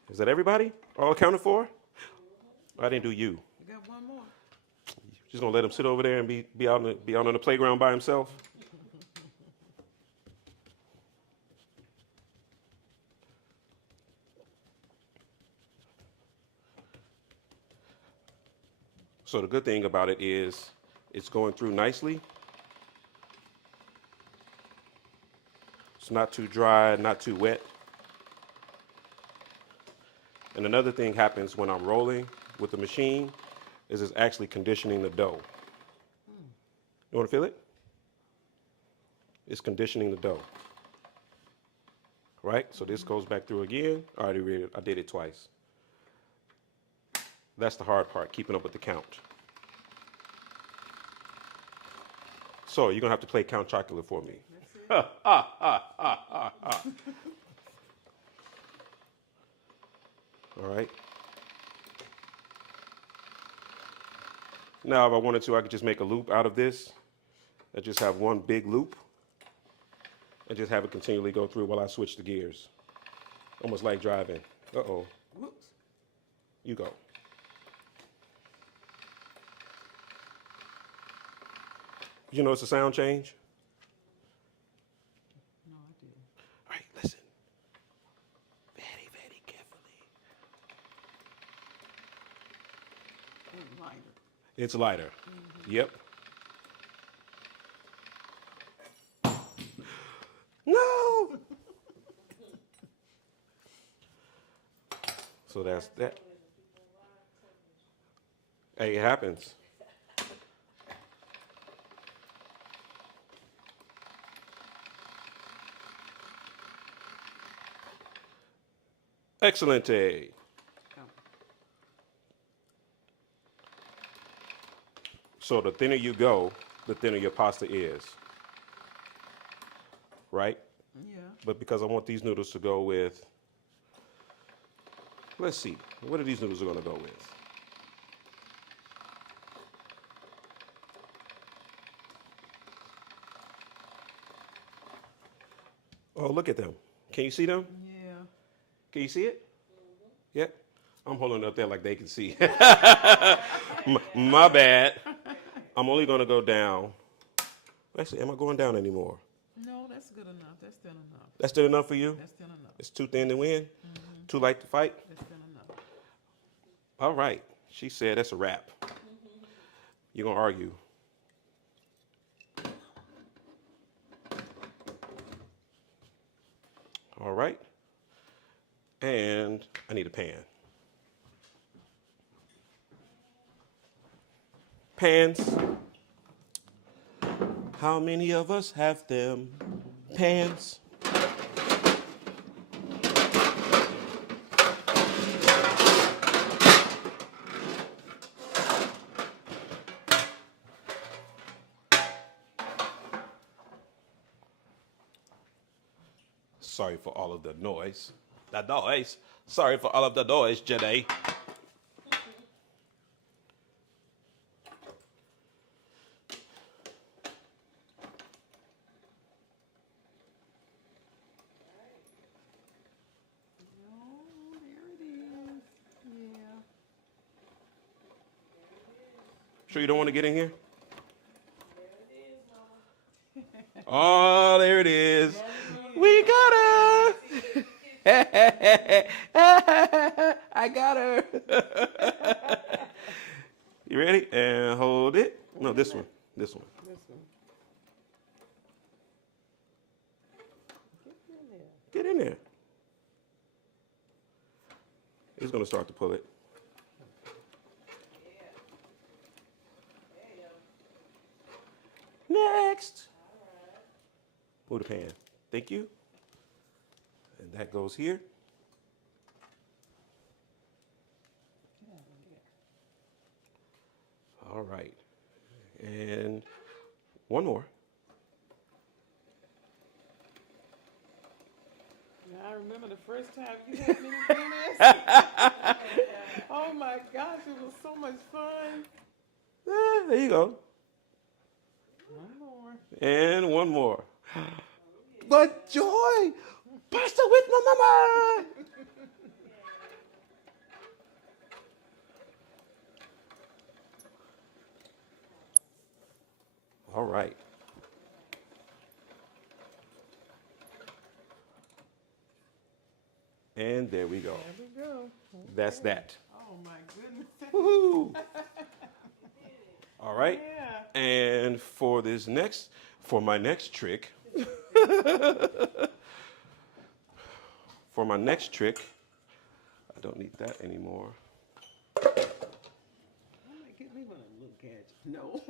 Is that everybody? All accounted for? I didn't do you. You got one more. Just gonna let him sit over there and be out on the playground by himself? So the good thing about it is it's going through nicely. It's not too dry, not too wet. And another thing happens when I'm rolling with the machine is it's actually conditioning the dough. You want to feel it? It's conditioning the dough. Right? So this goes back through again. I already read it. I did it twice. That's the hard part, keeping up with the count. So you're going to have to play Count Chocula for me. All right. Now, if I wanted to, I could just make a loop out of this. I just have one big loop and just have it continually go through while I switch the gears. Almost like driving. Uh-oh. Whoops. You go. Did you notice the sound change? No, I didn't. All right, listen. Very, very carefully. Lighter. It's lighter. Yep. No! So that's that. Hey, it happens. Excelente. So the thinner you go, the thinner your pasta is. Right? Yeah. But because I want these noodles to go with, let's see, what are these noodles going to go with? Oh, look at them. Can you see them? Yeah. Can you see it? Yeah. I'm holding it up there like they can see. My bad. I'm only going to go down. Actually, am I going down anymore? No, that's good enough. That's thin enough. That's still enough for you? That's thin enough. It's too thin to win? Too light to fight? That's thin enough. All right. She said that's a wrap. You're going to argue. All right. And I need a pan. Pans. How many of us have them? Pans. Sorry for all of the noise. The noise. Sorry for all of the noise, Janae. Oh, there it is. Yeah. Sure you don't want to get in here? Oh, there it is. We got her. I got her. You ready? And hold it. No, this one. This one. This one. Get in there. He's going to start to pull it. Next. Move the pan. Thank you. And that goes here. All right. And one more. Yeah, I remember the first time you had me do this. Oh my gosh, it was so much fun. There you go. One more. And one more. But joy! Pasta with my mama! All right. And there we go. There we go. That's that. Oh my goodness. Woohoo! All right. Yeah. And for my next trick, I don't need that anymore. I might get me one of them little gadgets. No.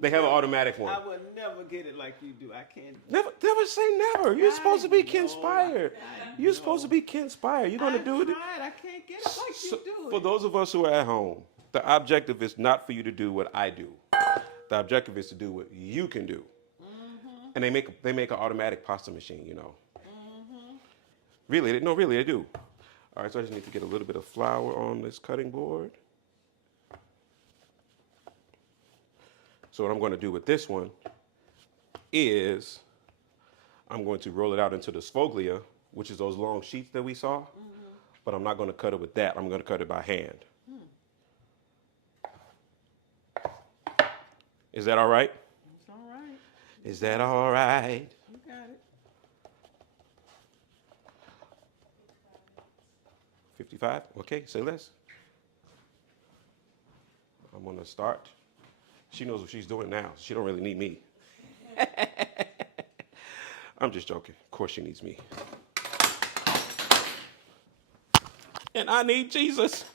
They have an automatic one. I would never get it like you do. I can't. Never say never. You're supposed to be Kenspire. I You're supposed to be Kenspire. You're gonna do it. I can't get it like you do. For those of us who are at home, the objective is not for you to do what I do. The objective is to do what you can do. Mm-hmm. And they make an automatic pasta machine, you know. Mm-hmm. Really, they do. All right, so I just need to get a little bit of flour on this cutting board. So what I'm going to do with this one is I'm going to roll it out into the sfoglia, which is those long sheets that we saw. Mm-hmm. But I'm not going to cut it with that. I'm going to cut it by hand. Is that all right? It's all right. Is that all right? You got it. 55? Okay, say less. I'm going to start. She knows what she's doing now. She don't really need me. I'm just joking. Of course she needs me. And I need Jesus.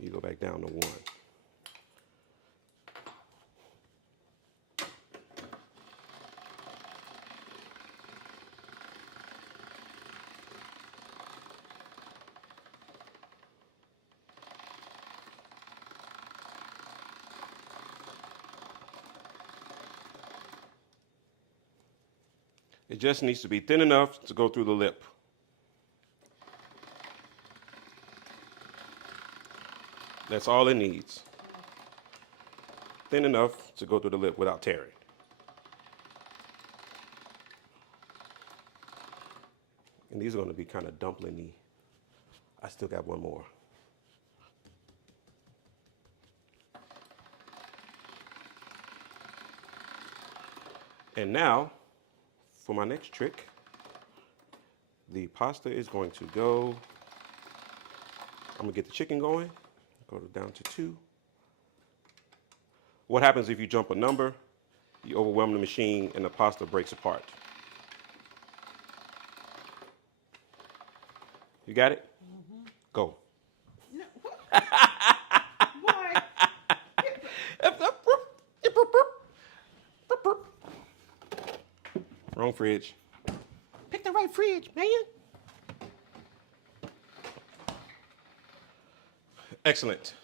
You go back down to 1. It just needs to be thin enough to go through the lip. That's all it needs. Thin enough to go through the lip without tearing. And these are going to be kind of dumpling-y. I still got one more. And now, for my next trick, the pasta is going to go, I'm gonna get the chicken going, go down to 2. What happens if you jump a number? You overwhelm the machine and the pasta breaks apart. You got it? Mm-hmm. Go. No. Why? Wrong fridge. Pick the right fridge, man. Excellent.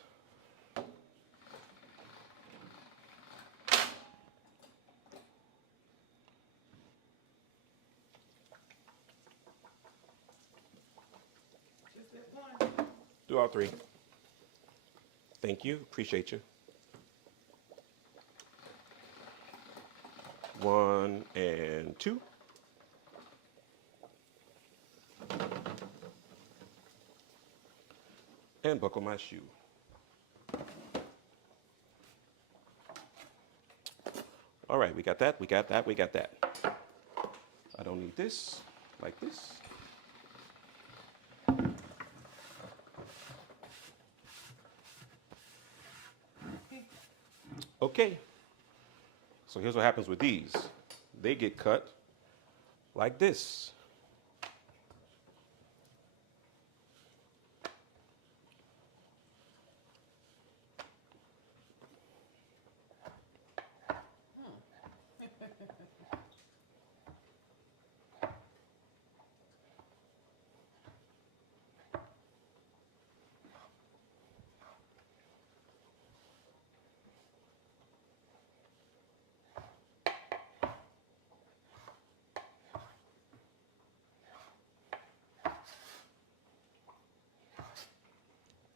Just that one. Do all 3. Thank you. Appreciate you. 1 and 2. And buckle my shoe. All right, we got that, we got that, we got that. I don't need this, like this. Okay, so here's what happens with these. They get cut like this.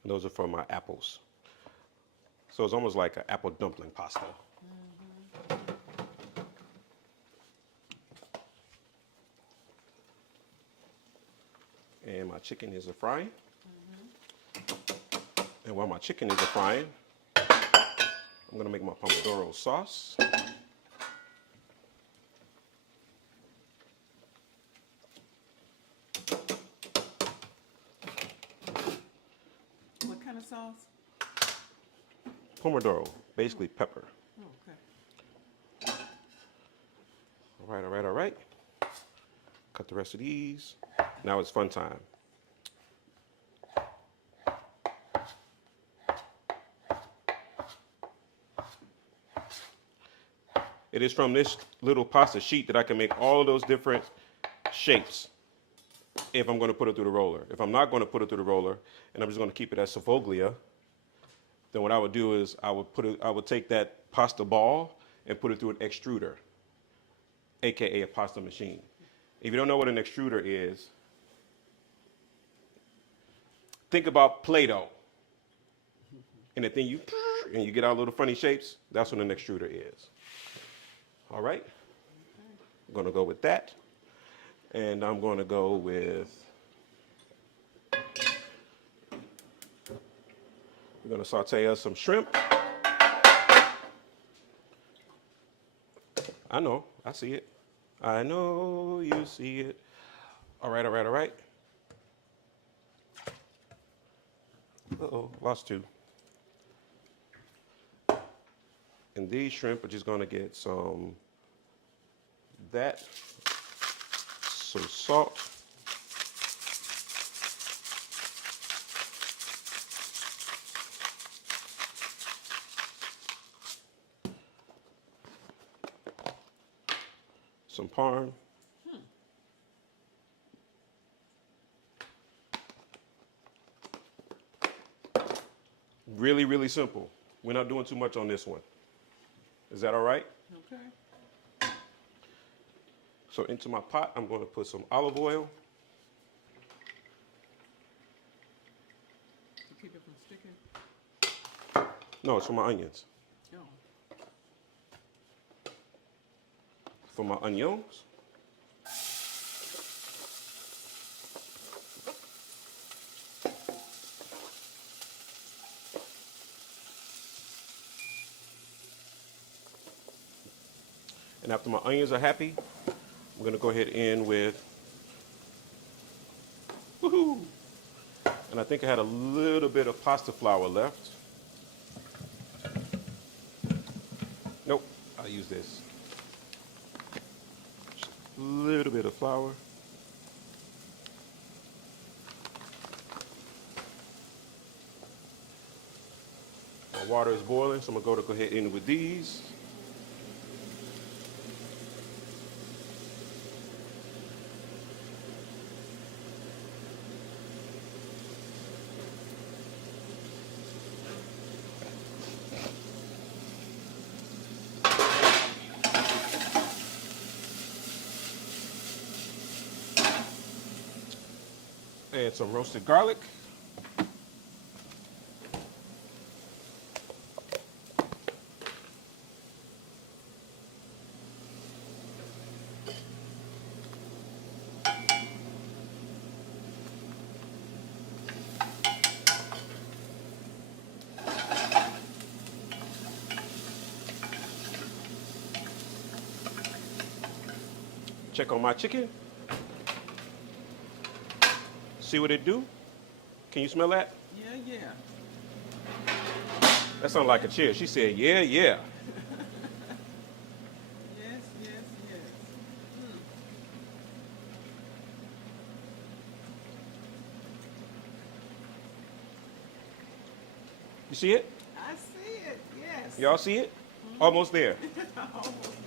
And those are for my apples. So it's almost like an apple dumpling pasta. And my chicken is a frying. And while my chicken is a frying, I'm gonna make my pomodoro sauce. What kind of sauce? Pomodoro, basically pepper. Oh, okay. All right, all right, all right. Cut the rest of these. Now it's fun time. It is from this little pasta sheet that I can make all of those different shapes if I'm going to put it through the roller. If I'm not going to put it through the roller and I'm just going to keep it as sfoglia, then what I would do is I would take that pasta ball and put it through an extruder, aka a pasta machine. If you don't know what an extruder is, think about Play-Doh. And the thing you get all little funny shapes, that's what an extruder is. All right? I'm going to go with that. And I'm going to go with, we're going to saute us some shrimp. I know, I see it. I know you see it. All right, all right, all right. Uh-oh, lost 2. And these shrimp are just gonna get some some salt. Some parm. Really, really simple. We're not doing too much on this one. Is that all right? Okay. So into my pot, I'm going to put some olive oil. To keep it from sticking. No, it's for my onions. Oh. For my onions. And after my onions are happy, I'm going to go ahead in with, woohoo! And I think I had a little bit of pasta flour left. Nope, I'll use this. Just a little bit of flour. My water is boiling, so I'm going to go ahead in with these. And some roasted garlic. Check on my chicken. See what it do? Can you smell that? Yeah, yeah. That sounded like a cheer. She said, yeah, yeah. Yes, yes, yes. You see it? I see it, yes. Y'all see it? Almost there. Almost there.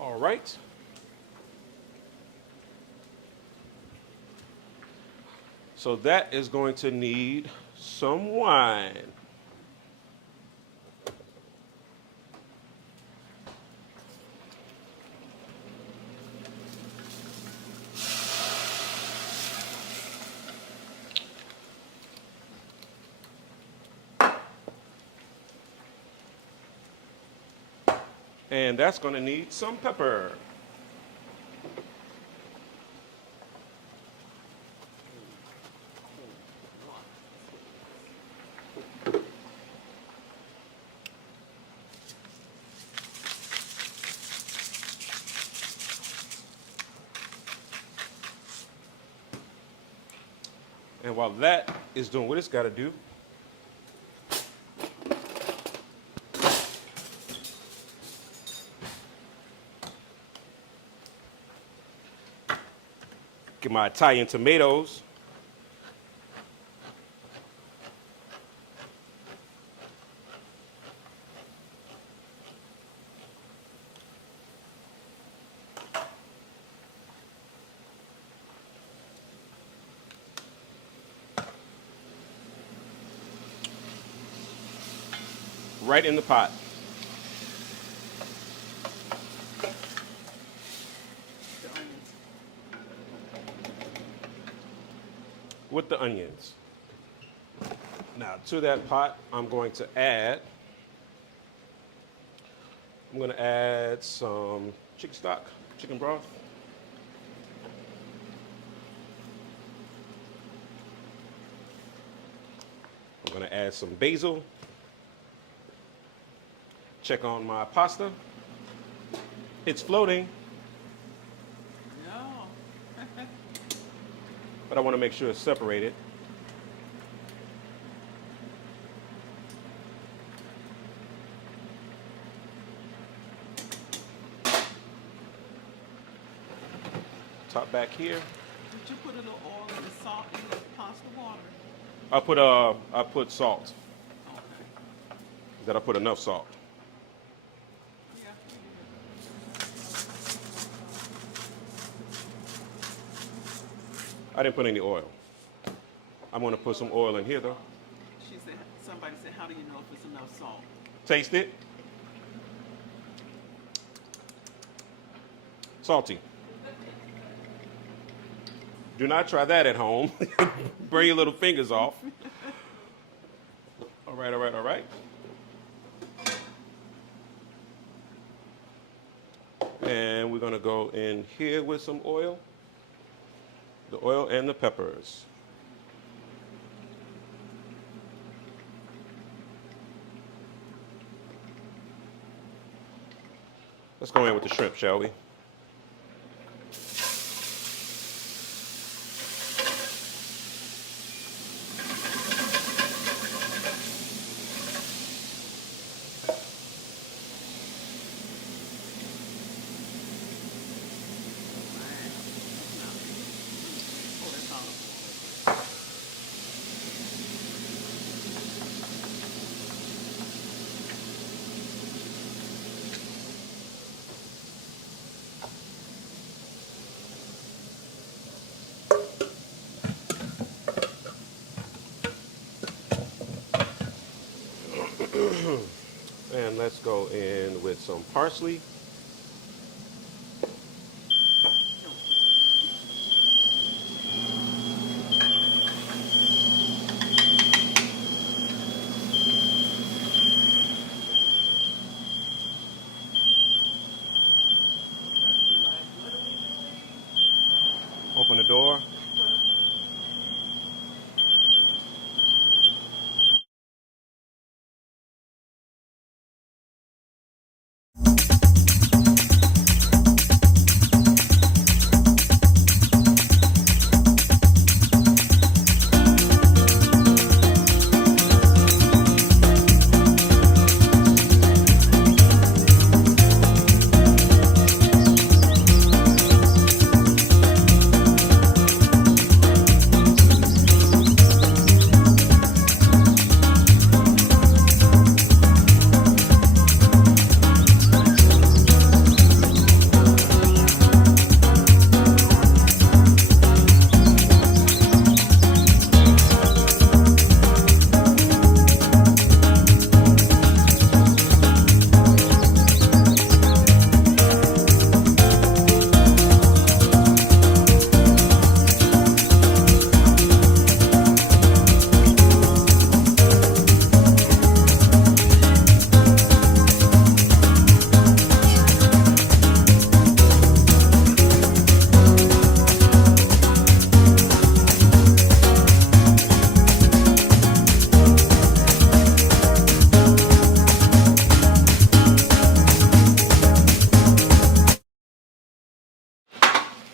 All right. So that is going to need some wine. And that's going to need some pepper. And while that is doing what it's got to do, get my Italian tomatoes. Right in the pot. The onions. With the onions. Now to that pot, I'm going to add some chicken stock, chicken broth. I'm going to add some basil. Check on my pasta. It's floating, No. but I want to make sure it's separated. Top back here. Did you put a little oil and salt in the pasta water? I put salt. Okay. That I put enough salt. Yeah. I didn't put any oil. I'm going to put some oil in here though. Somebody said, how do you know if it's enough salt? Taste it. Salty. Do not try that at home. Burn your little fingers off. All right, all right, all right. And we're going to go in here with some oil. The oil and the peppers. Let's go in with the shrimp, shall we? And let's go in with some parsley. Open the door.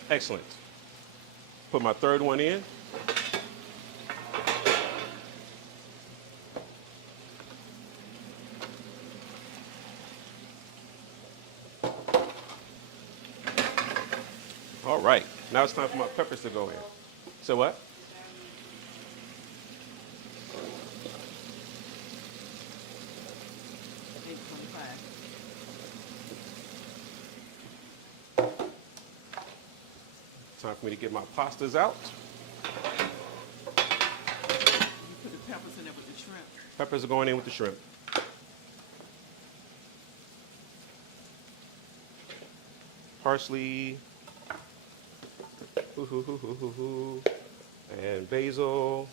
Excellent. Put my third one in. All right. Now it's time for my peppers to go in. So what? Time for me to get my pastas out. You put the peppers in there with the shrimp. Peppers are going in with the shrimp. Parsley. And basil.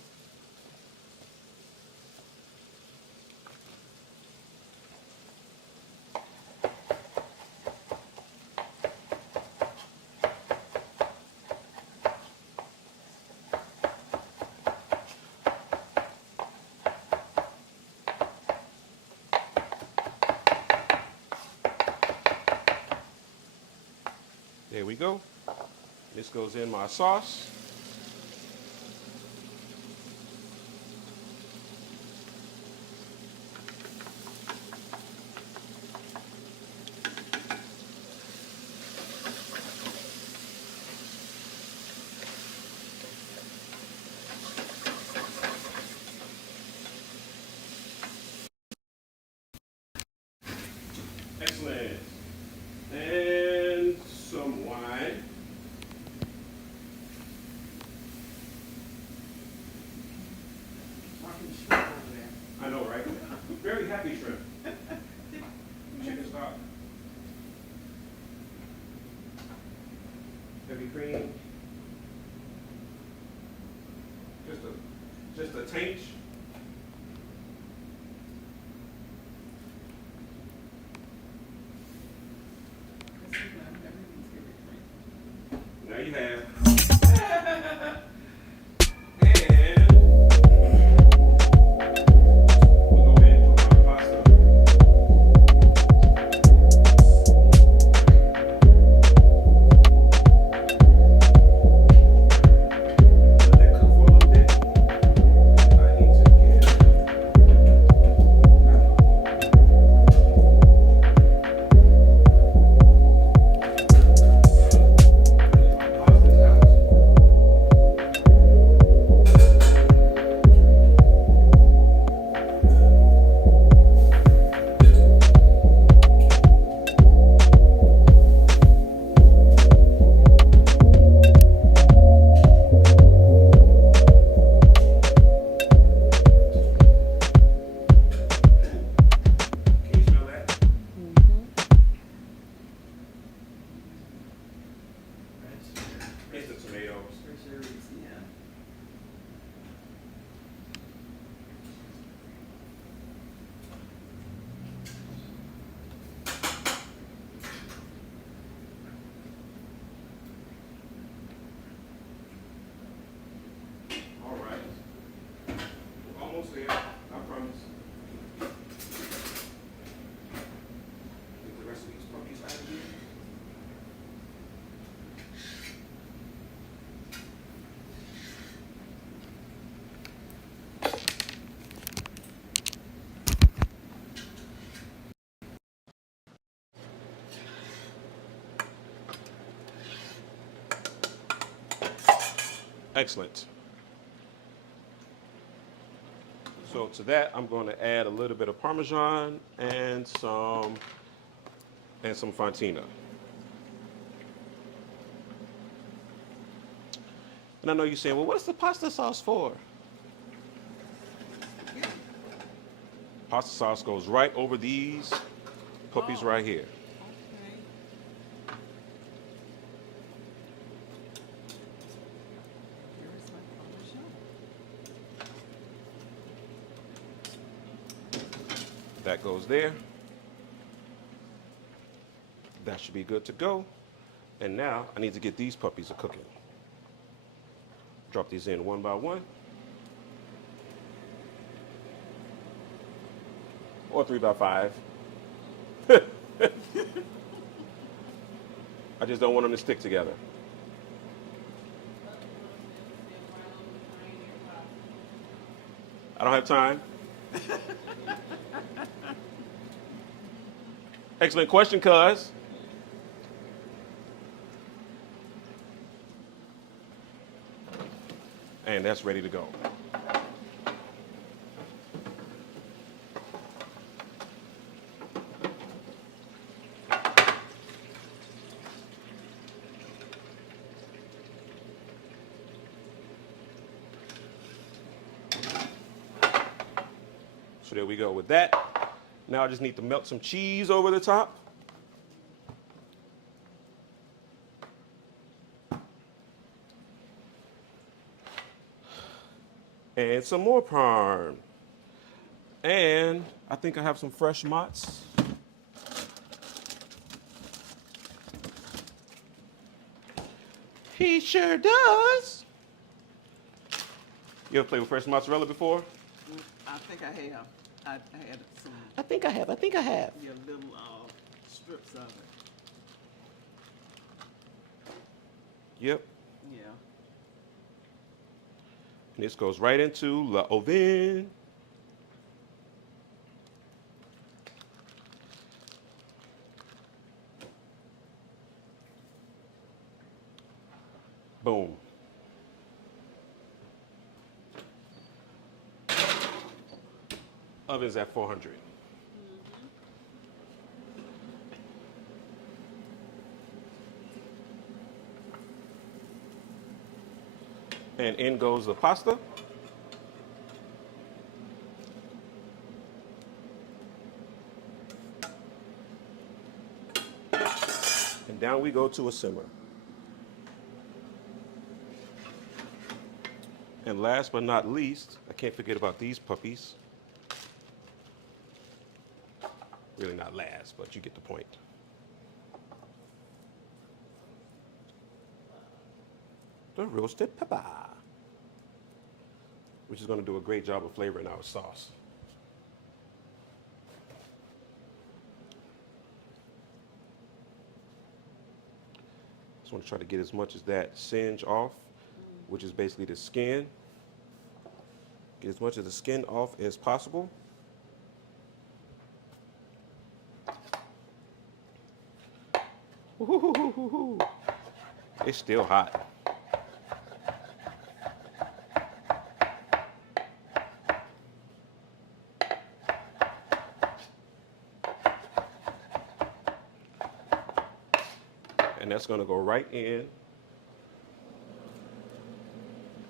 There we go. This goes in my sauce. Excellent. And some wine. heavy cream. Just a taint. Now you have. And we'll go ahead and put my pasta. Let that cook for a little bit. I need to get. Pasta's out. Can you smell that? It's the tomatoes. Yeah. All right. We're almost there. I promise. Get the rest of these puppies out of here. Excellent. So to that, I'm going to add a little bit of Parmesan and some Fontina. And I know you're saying, well, what's the pasta sauce for? Pasta sauce goes right over these puppies Oh. right here. Okay. Here is my Parmesan. That goes there. That should be good to go. And now I need to get these puppies a cooking. Drop these in one by one. Or 3 by 5. I just don't want them to stick together. I don't have time. Excellent question, cuz. And that's ready to go. So there we go with that. Now I just need to melt some cheese over the top. And some more parm. And I think I have some fresh mozz. He sure does. You ever played with fresh mozzarella before? I think I have. I had some, I think I have. yeah, little strips of it. Yep. Yeah. And this goes right into the oven. Boom. Oven's at 400. And in goes the pasta. And down we go to a simmer. And last but not least, I can't forget about these puppies. Really not last, but you get the point. The roasted pepper, which is going to do a great job of flavoring our sauce. Just want to try to get as much as that singe off, which is basically the skin. Get as much of the skin off as possible. Woo-hoo-hoo-hoo-hoo. It's still hot. And that's going to go right in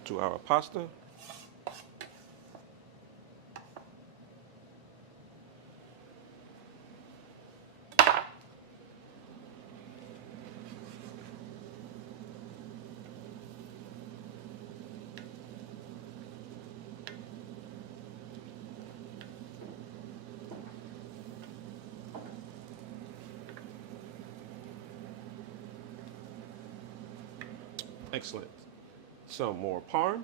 to our pasta. Excellent. Some more parm.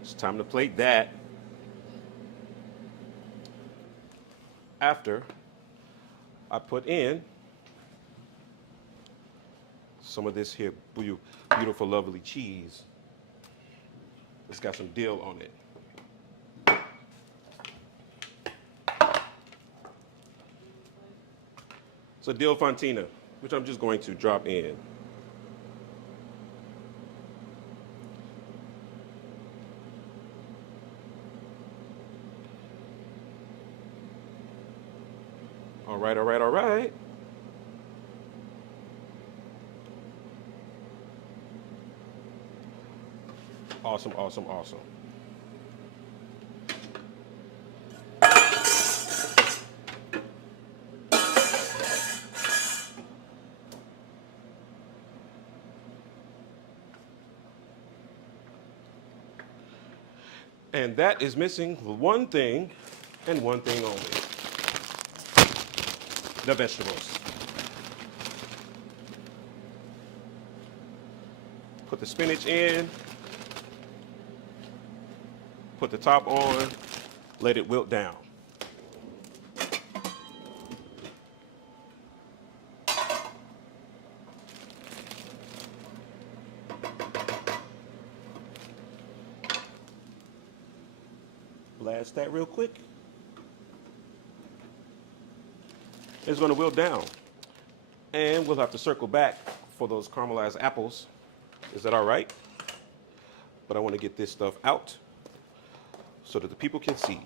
It's time to plate that. After I put in some of this here beautiful, lovely cheese. It's got some dill on it. So dill fontina, which I'm just going to drop in. All right, all right, all right. Awesome, awesome, awesome. And that is missing one thing and one thing only. The vegetables. Put the spinach in. Put the top on. Let it wilt down. Blast that real quick. It's going to wilt down. And we'll have to circle back for those caramelized apples. Is that all right? But I want to get this stuff out so that the people can see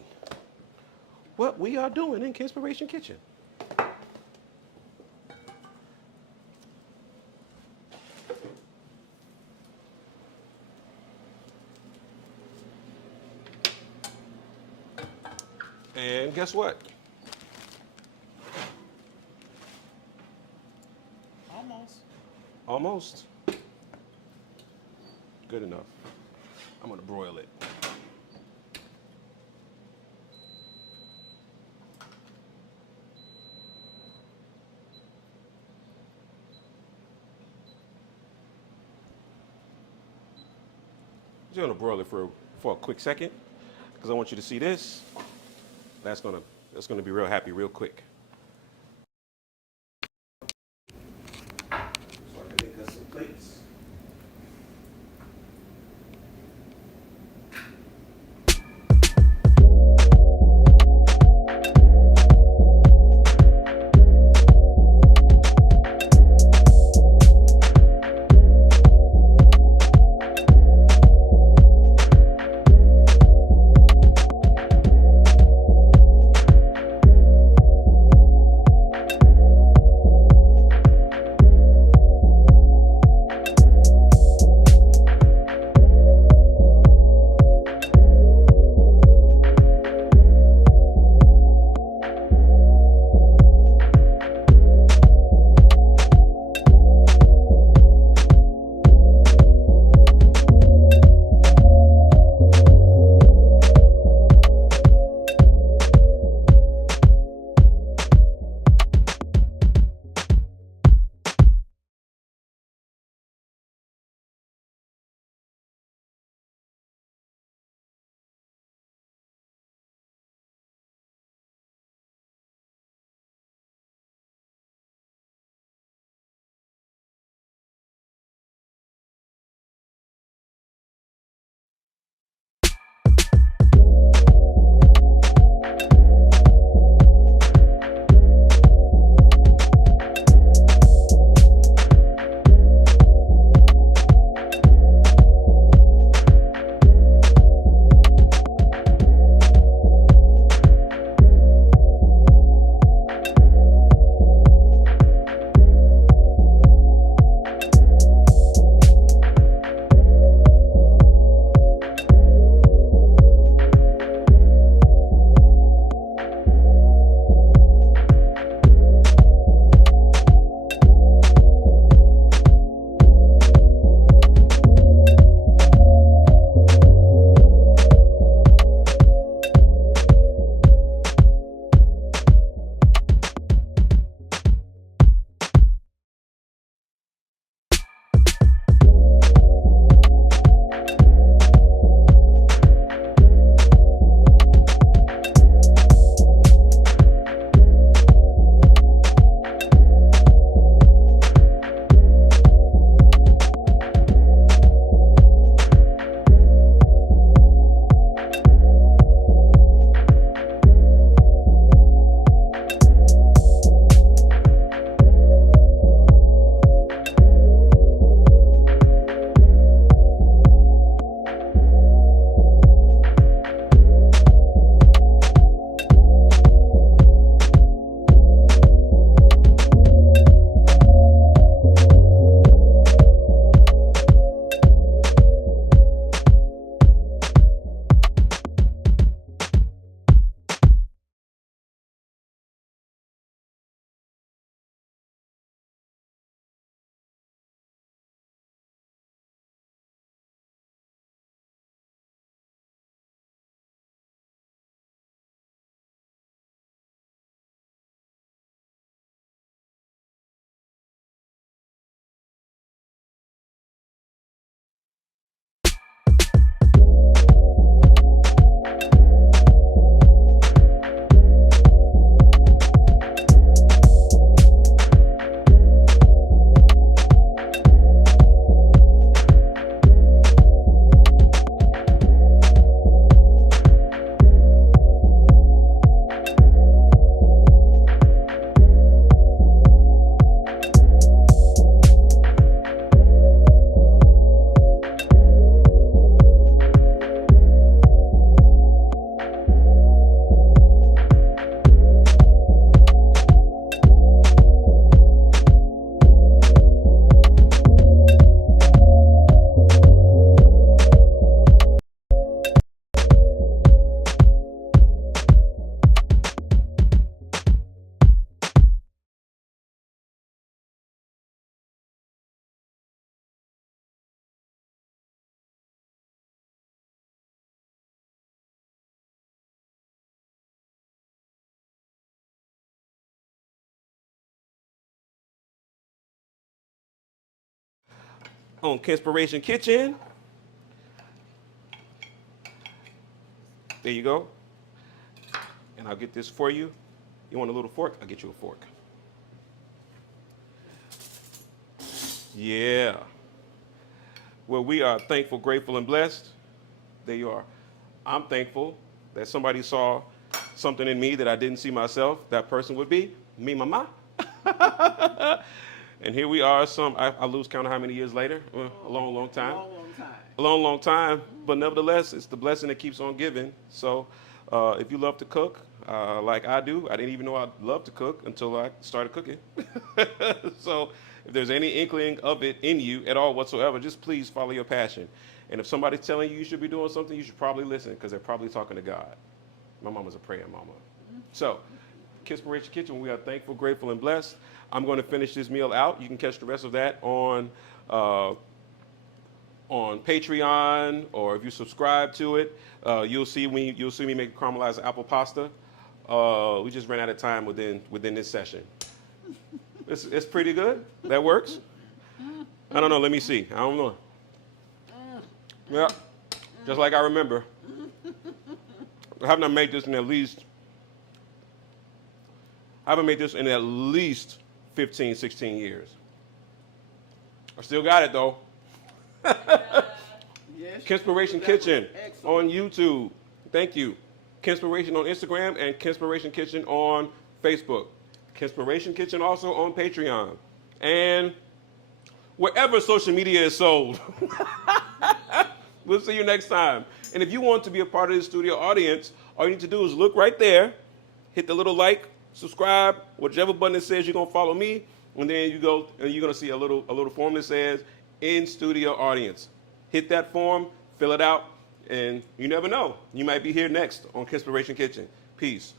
what we are doing in Kenspiration Kitchen. And guess what? Almost. Good enough. I'm gonna broil it. Just gonna broil it for a quick second because I want you to see this. That's gonna be real happy real quick. So I can make us some plates. on Kenspiration Kitchen. There you go. And I'll get this for you. You want a little fork? I'll get you a fork. Yeah. Well, we are thankful, grateful, and blessed. There you are. I'm thankful that somebody saw something in me that I didn't see myself. That person would be me, mama. And here we are, I lose count of how many years later. A long, long time. Long, long time. A long, long time. But nevertheless, it's the blessing that keeps on giving. So if you love to cook, like I do, I didn't even know I loved to cook until I started cooking. So if there's any inkling of it in you at all whatsoever, just please follow your passion. And if somebody's telling you should be doing something, you should probably listen because they're probably talking to God. My mama's a praying mama. So, Kenspiration Kitchen, we are thankful, grateful, and blessed. I'm going to finish this meal out. You can catch the rest of that on Patreon, or if you subscribe to it, you'll see me make caramelized apple pasta. We just ran out of time within this session. It's pretty good. That works. I don't know. Let me see. I don't know. Yeah, just like I remember. I haven't made this in at least 15, 16 years. I still got it though. Yes. Kenspiration Kitchen on YouTube. Thank you. Kenspiration on Instagram and Kenspiration Kitchen on Facebook. Kenspiration Kitchen also on Patreon. And wherever social media is sold. We'll see you next time. And if you want to be a part of the studio audience, all you need to do is look right there, hit the little like, subscribe, whichever button that says you're going to follow me, and then you go and you're going to see a little form that says in studio audience. Hit that form, fill it out, and you never know. You might be here next on Kenspiration Kitchen. Peace.